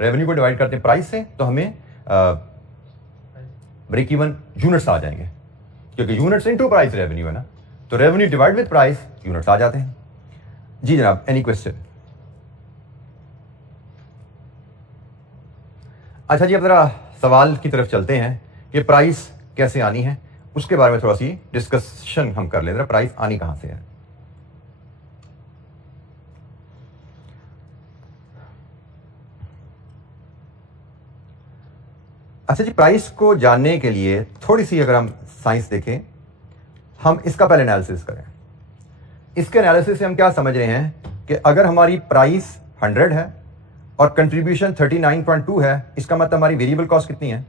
रेवेन्यू को डिवाइड करते हैं प्राइस से, तो हमें ब्रेक इवन यूनिट्स आ जाएंगे, क्योंकि यूनिट्स इनटू प्राइस रेवेन्यू है ना। तो revenue divide with price, units आ जाते हैं। जी जनाब, एनी क्वेश्चन? अच्छा जी, अब जरा सवाल की तरफ चलते हैं कि प्राइस कैसे आनी है, उसके बारे में थोड़ा सी डिस्कशन हम कर लेते हैं। प्राइस आनी कहां से है? अच्छा जी, प्राइस को जानने के लिए थोड़ी सी अगर हम साइंस देखें, हम इसका पहले एनालिसिस करें। इसके एनालिसिस से हम क्या समझ रहे हैं कि अगर हमारी प्राइस 100 है और कंट्रीब्यूशन 39.2 है, इसका मतलब हमारी वेरिएबल कॉस्ट कितनी है?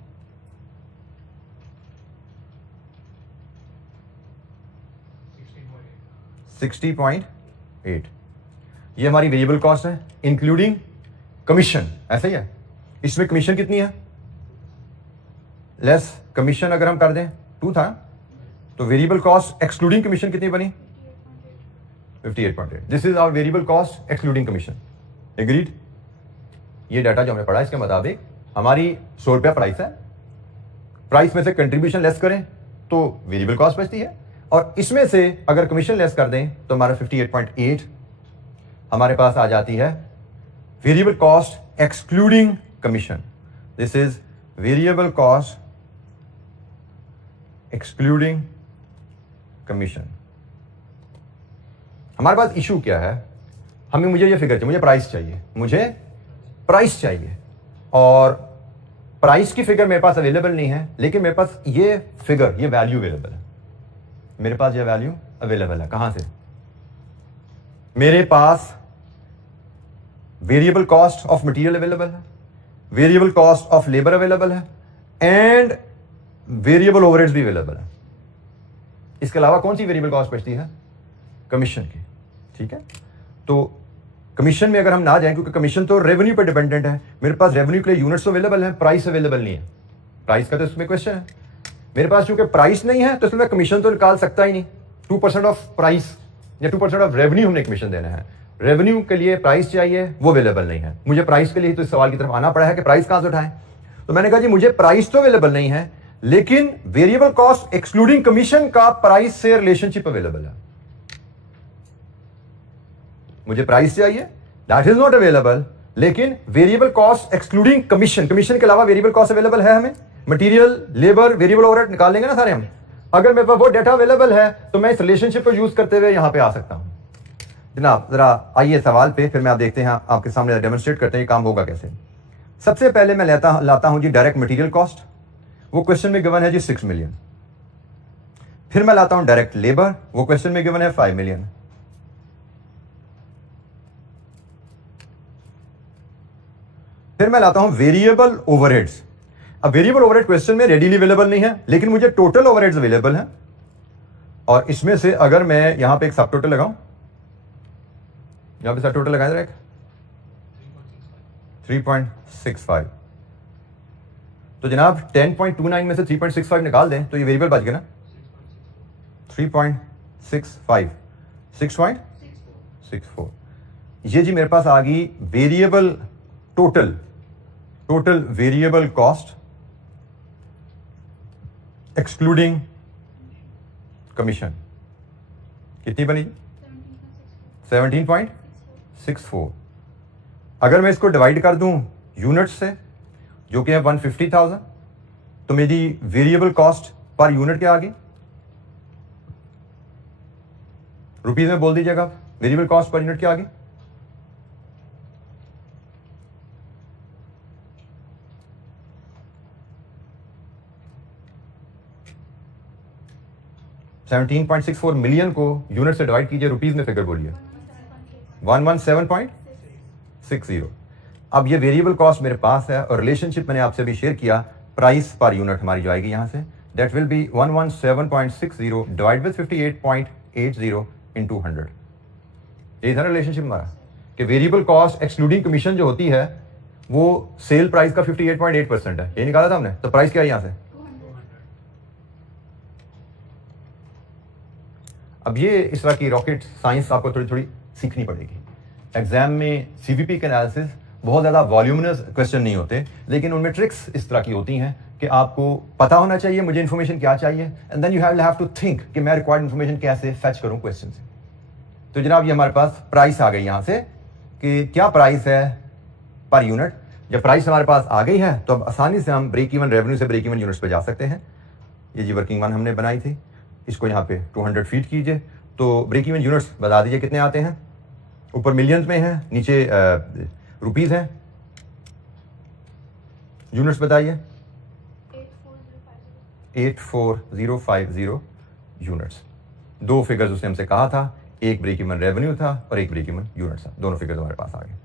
60.8। ये हमारी वेरिएबल कॉस्ट है इंक्लूडिंग कमीशन। ऐसा ही है। इसमें कमीशन कितनी है? लेस कमीशन अगर हम कर दें 2 था, तो वेरिएबल कॉस्ट एक्सक्लूडिंग कमीशन कितनी बनी? 58.8। This is our variable cost excluding commission. Agreed? ये डाटा जो हमने पढ़ा इसके मुताबिक हमारी 100 रुपया प्राइस है। प्राइस में से कंट्रीब्यूशन लेस करें तो वेरिएबल कॉस्ट बचती है, और इसमें से अगर कमीशन लेस कर दें तो हमारा 58.8 हमारे पास आ जाती है variable cost excluding commission. This is variable cost excluding commission. हमारे पास इशू क्या है? मुझे ये फिगर चाहिए, मुझे प्राइस चाहिए, और प्राइस की फिगर मेरे पास अवेलेबल नहीं है, लेकिन मेरे पास ये फिगर, ये वैल्यू अवेलेबल है। मेरे पास ये वैल्यू अवेलेबल है। कहां से? मेरे पास variable cost of material available है, variable cost of labour available है, एंड वेरिएबल ओवरहेड्स भी अवेलेबल है। इसके अलावा कौन सी वेरिएबल कॉस्ट बचती है? कमीशन की। ठीक है, तो कमीशन में अगर हम ना जाएं, क्योंकि कमीशन तो रेवेन्यू पर डिपेंडेंट है, मेरे पास रेवेन्यू के लिए यूनिट्स अवेलेबल है, प्राइस अवेलेबल नहीं है। प्राइस का तो इसमें क्वेश्चन है। मेरे पास चूंकि प्राइस नहीं है तो इसमें कमीशन तो निकाल सकता ही नहीं। 2% ऑफ प्राइस या 2% ऑफ रेवेन्यू हमने कमीशन देना है। रेवेन्यू के लिए प्राइस चाहिए, वो अवेलेबल नहीं है। मुझे प्राइस के लिए तो इस सवाल की तरफ आना पड़ा है कि प्राइस कहां से उठाएं। तो मैंने कहा जी मुझे प्राइस तो अवेलेबल नहीं है, लेकिन वेरिएबल कॉस्ट एक्सक्लूडिंग कमीशन का प्राइस से रिलेशनशिप अवेलेबल है। मुझे प्राइस चाहिए, दैट इज नॉट अवेलेबल, लेकिन variable cost excluding commission, commission के अलावा वेरिएबल कॉस्ट अवेलेबल है हमें। मटेरियल, लेबर, वेरिएबल ओवरहेड निकाल लेंगे ना सारे हम। अगर मेरे पास वो डेटा अवेलेबल है तो मैं इस रिलेशनशिप को यूज करते हुए यहां पे आ सकता हूं। जनाब जरा आइए सवाल पे, फिर मैं आप देखते हैं आपके सामने डेमोन्स्ट्रेट करते हैं काम होगा कैसे। सबसे पहले मैं लाता हूं जी डायरेक्ट मटेरियल कॉस्ट। वो क्वेश्चन में गिवन है जी 6 मिलियन। फिर मैं लाता हूं डायरेक्ट लेबर, वो क्वेश्चन में गिवन है 5 मिलियन। फिर मैं लाता हूं वेरिएबल ओवरहेड्स। अब वेरिएबल ओवरहेड क्वेश्चन में रेडीली अवेलेबल नहीं है, लेकिन मुझे टोटल ओवरहेड्स अवेलेबल है। और इसमें से अगर मैं यहां पे एक सब टोटल लगाऊं, यहां पे सब टोटल लगाए जरा, 3.65, तो जनाब 10.29 में से 3.65 निकाल दें तो ये वेरिएबल बच गया ना, 3.65, 6.64। ये जी मेरे पास आ गई variable total variable cost excluding commission. कितनी बनी? 17.64। अगर मैं इसको डिवाइड कर दूं यूनिट्स से, जो कि है 150,000, तो मेरी वेरिएबल कॉस्ट पर यूनिट क्या आ गई? रुपीज में बोल दीजिएगा, वेरिएबल कॉस्ट पर यूनिट क्या आ गई? $17.64 मिलियन को यूनिट से डिवाइड कीजिए, रुपीज में फिगर बोलिए। 117.60। अब ये वेरिएबल कॉस्ट मेरे पास है और रिलेशनशिप मैंने आपसे भी शेयर किया, प्राइस पर यूनिट हमारी जो आएगी यहां से, that will be 117.60 divide with 58.80 into 100। यही था रिलेशनशिप हमारा कि वेरिएबल कॉस्ट एक्सक्लूडिंग कमीशन जो होती है वो सेल प्राइस का 58.8% है। ये निकाला था हमने, तो प्राइस क्या है यहां से? अब ये इस तरह की रॉकेट साइंस आपको थोड़ी थोड़ी सीखनी पड़ेगी। एग्जाम में सीवीपी के एनालिसिस बहुत ज़्यादा वॉल्यूमिनस क्वेश्चन नहीं होते, लेकिन उनमें ट्रिक्स इस तरह की होती हैं कि आपको पता होना चाहिए मुझे इन्फॉर्मेशन क्या चाहिए, and then you have to think कि मैं रिक्वायर्ड इन्फॉर्मेशन कैसे फैच करूं क्वेश्चन से। तो जनाब ये हमारे पास प्राइस आ गई यहां से कि क्या प्राइस है पर यूनिट। जब प्राइस हमारे पास आ गई है तो अब आसानी से हम ब्रेक इवन रेवेन्यू से ब्रेक इवन यूनिट्स पे जा सकते हैं। ये जी वर्किंग वन हमने बनाई थी, इसको यहाँ पे 200 फीट कीजिए तो ब्रेक इवन यूनिट्स बता दीजिए कितने आते हैं। ऊपर मिलियंस में है, नीचे रुपीस है, यूनिट्स बताइए। 84050 यूनिट्स। दो फिगर्स उसने हमसे कहा था, एक ब्रेक इवन रेवेन्यू था और एक ब्रेक इवन यूनिट्स था। दोनों फिगर्स हमारे पास आ गए।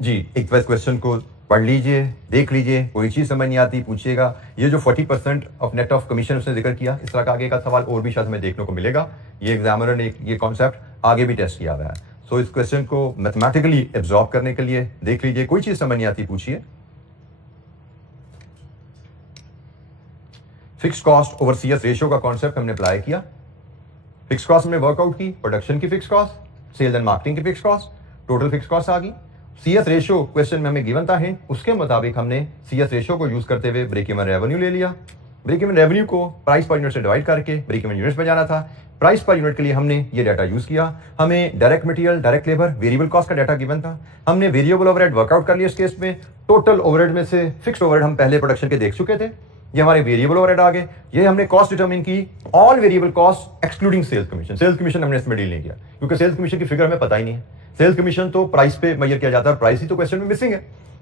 जी एक बार क्वेश्चन को पढ़ लीजिए, देख लीजिए, कोई चीज समझ नहीं आती पूछिएगा। ये जो 40% ऑफ नेट ऑफ कमीशन उसने जिक्र किया, इस तरह का आगे का सवाल और भी शायद हमें देखने को मिलेगा। ये एग्जामिनर ने ये कॉन्सेप्ट आगे भी टेस्ट किया हुआ है। सो इस क्वेश्चन को मैथमेटिकली एब्जॉर्ब करने के लिए देख लीजिए, कोई चीज समझ नहीं आती पूछिए। Fix cost over CS ratio का कॉन्सेप्ट हमने अप्लाई किया। फिक्स कॉस्ट हमने वर्कआउट की, प्रोडक्शन की fix cost, sales and marketing की fix cost, total fix cost आ गई। सीएस रेशियो क्वेश्चन में हमें गिवन था है, उसके मुताबिक हमने सीएस रेशियो को यूज करते हुए ब्रेक इवन रेवेन्यू ले लिया। ब्रेक इवन रेवेन्यू को प्राइस पर यूनिट से डिवाइड करके ब्रेक इवन यूनिट्स पे जाना था। प्राइस पर यूनिट के लिए हमने ये डाटा यूज किया। हमें direct material, direct labour, variable cost का डाटा गिवन था। हमने वेरिएबल ओवरहेड वर्कआउट कर लिया। इस केस में टोटल ओवरहेड में से फिक्स्ड ओवरहेड हम पहले प्रोडक्शन के देख चुके थे, ये हमारे वेरिएबल ओवरहेड आ गए। ये हमने कॉस्ट डिटरमिन की, all variable cost excluding sales commission. Sales commission हमने इसमें डील नहीं किया क्योंकि सेल्स कमीशन की फिगर हमें पता ही नहीं है। सेल्स कमीशन तो प्राइस पे मेजर किया जाता है, प्राइस ही तो क्वेश्चन में मिसिंग है।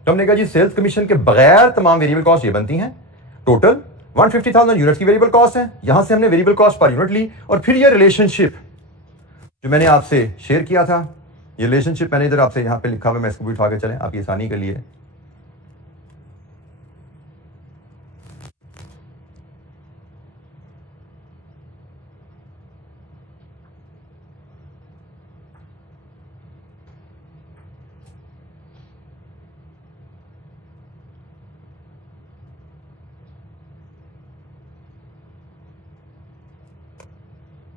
तो हमने कहा जी सेल्स कमीशन के बगैर तमाम वेरिएबल कॉस्ट ये बनती हैं। टोटल 150,000 यूनिट्स की वेरिएबल कॉस्ट है। यहां से हमने वेरिएबल कॉस्ट पर यूनिट ली और फिर ये रिलेशनशिप जो मैंने आपसे शेयर किया था, ये रिलेशनशिप मैंने इधर आपसे यहां पे लिखा हुआ, मैं इसको भी उठा के चलें आपकी आसानी के लिए।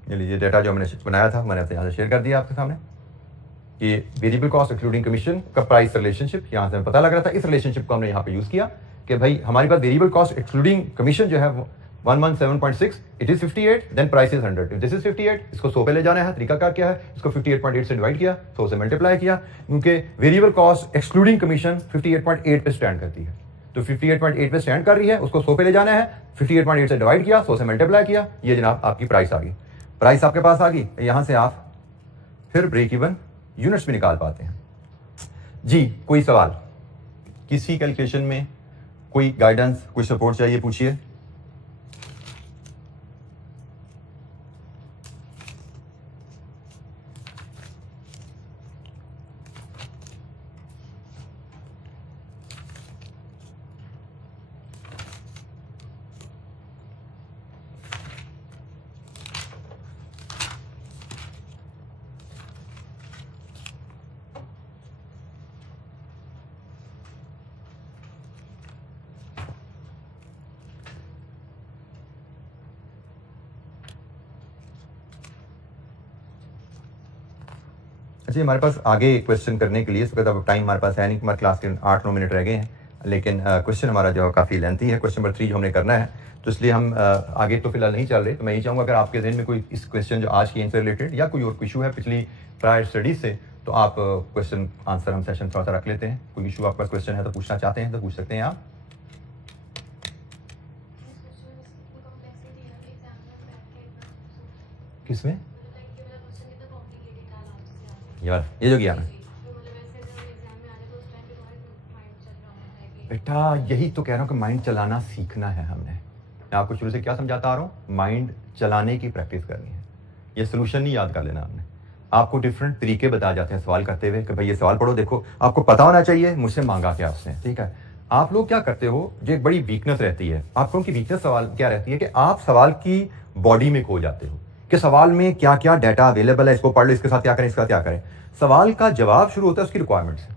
ये लीजिए डाटा जो मैंने बनाया था, मैंने यहाँ से शेयर कर दिया आपके सामने कि वेरिएबल कॉस्ट इंक्लूडिंग कमीशन का प्राइस रिलेशनशिप यहाँ से हमें पता लग रहा था। इस रिलेशनशिप को हमने यहाँ पे यूज किया कि भाई हमारे पास वेरिएबल कॉस्ट एक्सक्लूडिंग कमीशन जो है 117.6, it is 58, then price is 100। This is 58, इसको 100 पे ले जाना है। तरीका क्या है, इसको 58.8 से डिवाइड किया, 100 से मल्टीप्लाई किया, क्योंकि वेरिएबल कॉस्ट एक्सक्लूडिंग कमीशन 58.8 पे स्टैंड करती है। तो 58.8 पे स्टैंड कर रही है, उसको 100 पे ले जाना है, 58.8 से डिवाइड किया, 100 से मल्टीप्लाई किया, ये जनाब आपकी प्राइस आ गई। प्राइस आपके पास आ गई, यहां से आप फिर ब्रेक इवन यूनिट्स भी निकाल पाते हैं। जी कोई सवाल, किसी कैलकुलेशन में कोई गाइडेंस, कोई सपोर्ट चाहिए पूछिए। जी हमारे पास आगे क्वेश्चन करने के लिए इस वक्त अब टाइम हमारे पास है नहीं, हमारे क्लास के 8-9 मिनट रह गए हैं, लेकिन क्वेश्चन हमारा जो है काफ़ी लेंथी है। क्वेश्चन नंबर 3 जो हमने करना है, तो इसलिए हम आगे तो फिलहाल नहीं चल रहे। तो मैं ये चाहूँगा अगर आपके जहन में कोई इस क्वेश्चन जो आज की इनसे रिलेटेड या कोई और इशू है पिछली प्रायर स्टडीज से, तो आप क्वेश्चन आंसर हम सेशन थोड़ा सा रख लेते हैं। कोई इशू आपका क्वेश्चन है तो पूछना चाहते हैं तो पूछ सकते हैं आप। किसमें ये जो किया ना बेटा, यही तो कह रहा हूँ कि माइंड चलाना सीखना है हमने। मैं आपको शुरू से क्या समझाता आ रहा हूँ, माइंड चलाने की प्रैक्टिस करनी है। ये सोल्यूशन नहीं याद कर लेना आपने। आपको डिफरेंट तरीके बताए जाते हैं सवाल करते हुए कि भाई ये सवाल पढ़ो, देखो आपको पता होना चाहिए मुझसे मांगा क्या उसने, ठीक है। आप लोग क्या करते हो, जो एक बड़ी वीकनेस रहती है आपको, उनकी वीकनेस सवाल क्या रहती है कि आप सवाल की बॉडी में खो जाते हो कि सवाल में क्या क्या डाटा अवेलेबल है, इसको पढ़ लो, इसके साथ क्या करें, इसका क्या करें। सवाल का जवाब शुरू होता है उसकी रिक्वायरमेंट से।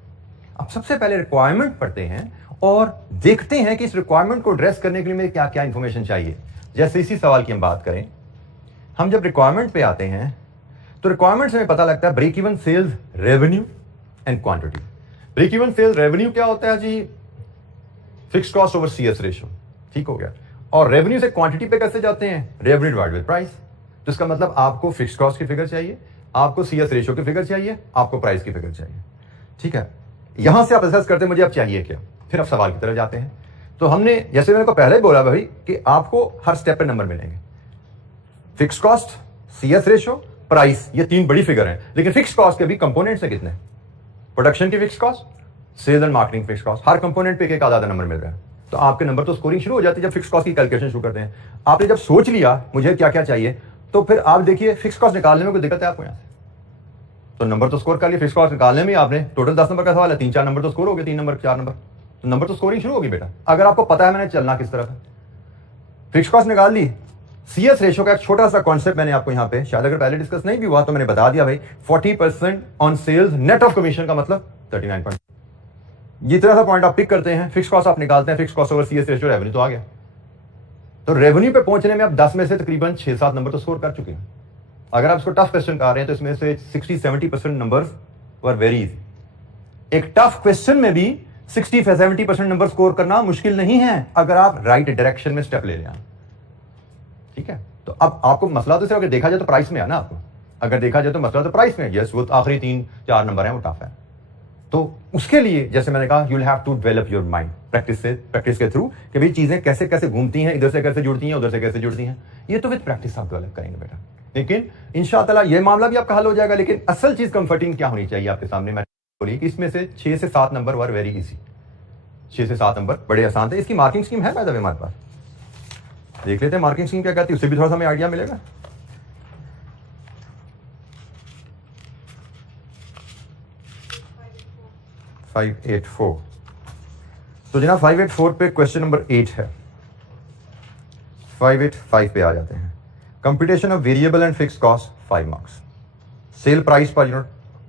अब सबसे पहले रिक्वायरमेंट पढ़ते हैं और देखते हैं कि इस रिक्वायरमेंट को एड्रेस करने के लिए मुझे क्या क्या इंफॉर्मेशन चाहिए। जैसे इसी सवाल की हम बात करें, हम जब रिक्वायरमेंट पे आते हैं तो रिक्वायरमेंट से हमें पता लगता है break even sales revenue and quantity. Break even sales revenue क्या होता है जी, fixed cost over CS ratio, ठीक हो गया। और रेवेन्यू से क्वांटिटी पे कैसे जाते हैं, रेवेन्यू डिवाइड विद प्राइस। तो इसका मतलब आपको फिक्स्ड कॉस्ट की फिगर चाहिए, आपको सीएस रेशियो की फिगर चाहिए, आपको प्राइस की फिगर चाहिए, ठीक है। यहां से आप असेस करते हैं मुझे अब चाहिए क्या, फिर आप सवाल की तरफ जाते हैं। तो हमने जैसे मैंने को पहले ही बोला भाई कि आपको हर स्टेप पे नंबर मिलेंगे। Fixed cost, CS ratio, price, ये 3 बड़ी फिगर हैं। लेकिन फिक्स्ड कॉस्ट के भी कंपोनेंट्स हैं कितने, प्रोडक्शन की fixed cost, sales and marketing fixed cost, हर कंपोनेंट पे एक आधा नंबर मिल रहा है। तो आपके नंबर तो स्कोरिंग शुरू हो जाती है जब फिक्स्ड कॉस्ट की कैलकुलेशन शुरू करते हैं। आपने जब सोच लिया मुझे क्या क्या चाहिए, तो फिर आप देखिए फिक्स्ड कॉस्ट निकालने में कोई दिक्कत है आपको यहाँ से, तो नंबर तो स्कोर कर लिया। फिक्स्ड कॉस्ट निकालने में आपने टोटल 10 नंबर का सवाल है, 3-4 नंबर तो स्कोर हो गए, 3 नंबर 4 नंबर, तो नंबर तो स्कोरिंग शुरू होगी बेटा। अगर आपको पता है मैंने चलना किस तरफ है, फिक्स्ड कॉस्ट निकाल ली। सीएस रेशियो का एक छोटा सा कॉन्सेप्ट मैंने आपको यहाँ पे, शायद अगर पहले डिस्कस नहीं भी हुआ तो मैंने बता दिया भाई, 40% on sales net of commission का मतलब 39 ये तरह सा पॉइंट आप पिक करते हैं, फिक्स्ड कॉस्ट आप निकालते हैं, fixed cost over CS ratio, revenue तो आ गया। तो रेवेन्यू पे पहुंचने में आप 10 में से तकरीबन 6-7 नंबर तो स्कोर कर चुके हैं। अगर आप इसको टफ क्वेश्चन कर रहे हैं तो इसमें से 60-70% नंबर्स वर वेरी इजी। एक टफ क्वेश्चन में भी 60-70% नंबर स्कोर करना मुश्किल नहीं है अगर आप राइट डायरेक्शन में स्टेप ले लें, ठीक है। तो अब आपको मसला तो सिर्फ अगर देखा जाए तो प्राइस में है ना, आपको अगर देखा जाए तो मसला तो प्राइस में, यस वो आखिरी 3-4 नंबर है वो टफ है। तो उसके लिए जैसे मैंने कहा, you will have to develop your mind practice के थ्रू कि भाई चीजें कैसे कैसे घूमती हैं, इधर से कैसे जुड़ती हैं, उधर से कैसे जुड़ती हैं। ये तो विद प्रैक्टिस आप डेवलप करेंगे बेटा, लेकिन इंशाअल्लाह ये मामला भी आपका हल हो जाएगा। लेकिन असल चीज कंफर्टिंग क्या होनी चाहिए आपके सामने, मैंने बोली कि इसमें से 6 से 7 नंबर वर वेरी इजी, 6 से 7 नंबर बड़े आसान थे। इसकी मार्किंग स्कीम है मैडम हमारे पास, देख लेते हैं मार्किंग स्कीम क्या कहती है, उससे भी थोड़ा सा हमें आइडिया मिलेगा। तो जनाब 584 पे क्वेश्चन नंबर 8 है। 585 पे आ जाते हैं। Computation of variable and fixed cost 5 marks. Sale price per unit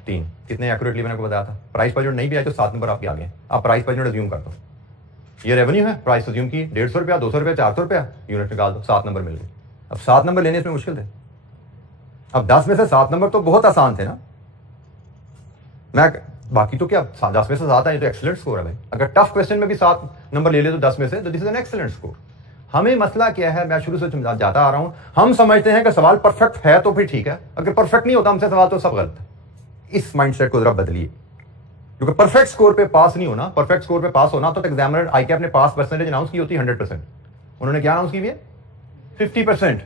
3, कितने एक्यूरेटली मैंने आपको बताया था। प्राइस पर यूनिट नहीं भी आए तो 7 नंबर आपके आगे। आप प्राइस पर यूनिट अज्यूम कर दो, ये रेवेन्यू है, प्राइस अज्यूम की 150 रुपया, 200 रुपया, 400 रुपया, यूनिट निकाल दो, 7 नंबर मिल गए। अब 7 नंबर लेने इसमें मुश्किल थे। अब 10 में से 7 नंबर तो बहुत आसान थे ना। मैं बाकी तो क्या 10 में से 7 आए तो एक्सीलेंट स्कोर है भाई। अगर टफ क्वेश्चन में भी 7 नंबर ले ले तो 10 में से, तो this is an excellent score. हमें मसला क्या है, मैं शुरू से जाता आ रहा हूं, हम समझते हैं कि सवाल परफेक्ट है तो फिर ठीक है, अगर परफेक्ट नहीं होता हमसे सवाल तो सब गलत है। इस माइंडसेट को जरा बदलिए, क्योंकि परफेक्ट स्कोर पे पास नहीं होना। परफेक्ट स्कोर पे पास होना तो एग्जामिनर आईकैप ने पास परसेंटेज अनाउंस की होती है 100%, उन्होंने क्या अनाउंस की है 50%।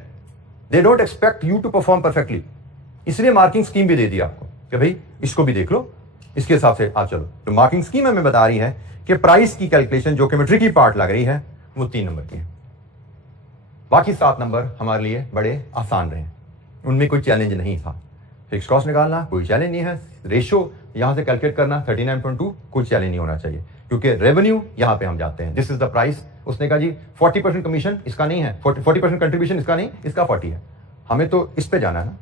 They don't expect you to perform perfectly, इसलिए मार्किंग स्कीम भी दे दी आपको कि भाई इसको भी देख लो, इसके हिसाब से आप चलो। तो मार्किंग स्कीम हमें बता रही है कि प्राइस की कैलकुलेशन जो कि ट्रिकी पार्ट लग रही है वो 3 नंबर की है, बाकी 7 नंबर हमारे लिए बड़े आसान रहे, उनमें कोई चैलेंज नहीं था। फिक्स कॉस्ट निकालना कोई चैलेंज नहीं है, रेशियो यहां से कैलकुलेट करना 39.2 कोई चैलेंज नहीं होना चाहिए, क्योंकि रेवेन्यू यहां पे हम जाते हैं, दिस इज द प्राइस। उसने कहा जी 40% कमीशन इसका नहीं है, 40% कंट्रीब्यूशन इसका नहीं, इसका 40 है, हमें तो इस पे जाना है ना।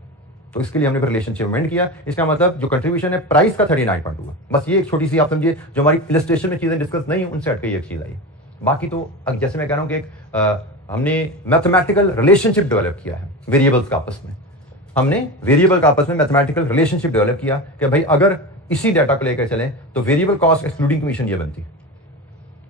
तो इसके लिए हमने रिलेशनशिप मेंटेन किया। इसका मतलब जो कंट्रीब्यूशन है प्राइस का 39.2 है। बस ये एक छोटी सी आप समझिए, जो हमारी इलस्ट्रेशन में चीजें डिस्कस नहीं उनसे हटकर ये एक चीज आई। बाकी तो जैसे मैं कह रहा हूं कि हमने मैथमेटिकल रिलेशनशिप डेवलप किया है वेरिएबल्स का आपस में। हमने वेरिएबल का आपस में मैथमेटिकल रिलेशनशिप डेवलप किया कि भाई अगर इसी डाटा को लेकर चलें तो वेरिएबल कॉस्ट एक्सक्लूडिंग कमीशन ये बनती है।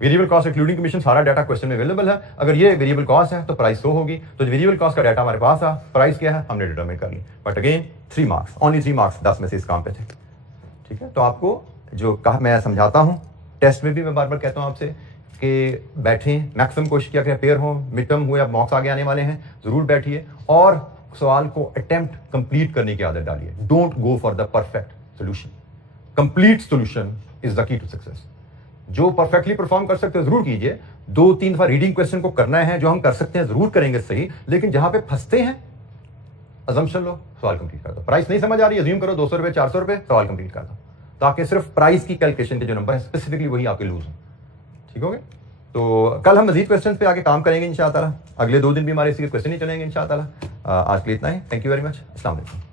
वेरिएबल कॉस्ट एक्सक्लूडिंग कमीशन सारा डाटा क्वेश्चन में अवेलेबल है। अगर ये वेरिएबल कॉस्ट है तो प्राइस 100 होगी। तो वेरिएबल कॉस्ट का डाटा हमारे पास आ, प्राइस क्या है हमने डिटरमाइन कर ली। But again 3 marks, only 3 marks 10 में से इस काम पे थे। ठीक है, तो आपको जो कहा मैं समझाता हूँ, टेस्ट में भी मैं बार बार कहता हूँ आपसे कि बैठें, मैक्सिमम कोशिश किया कि पेयर हो, मिड टर्म हो या मॉक्स आगे आने वाले हैं, जरूर बैठिए और सवाल को अटेम्प्ट कंप्लीट करने की आदत डालिए। Don't go for the perfect solution, complete solution is the key to success. जो परफेक्टली परफॉर्म कर सकते हो जरूर कीजिए। 2-3 दफा रीडिंग क्वेश्चन को करना है, जो हम कर सकते हैं जरूर करेंगे सही, लेकिन जहां पे फंसते हैं अजम्पशन लो, सवाल कंप्लीट कर दो। प्राइस नहीं समझ आ रही है, अज्यूम करो 200 रुपए 400 रुपए, सवाल कंप्लीट कर दो, ताकि सिर्फ प्राइस की कैलकुलेशन के जो नंबर है स्पेसिफिकली वही आपके लूज हो। ठीक हो गए? तो कल हम मजीद क्वेश्चन पे आगे काम करेंगे इंशाअल्लाह। अगले 2 दिन भी हमारे इसी क्वेश्चन ही चलेंगे इंशाअल्लाह। आज के लिए इतना ही। Thank you very much. अस्सलाम वालेकुम।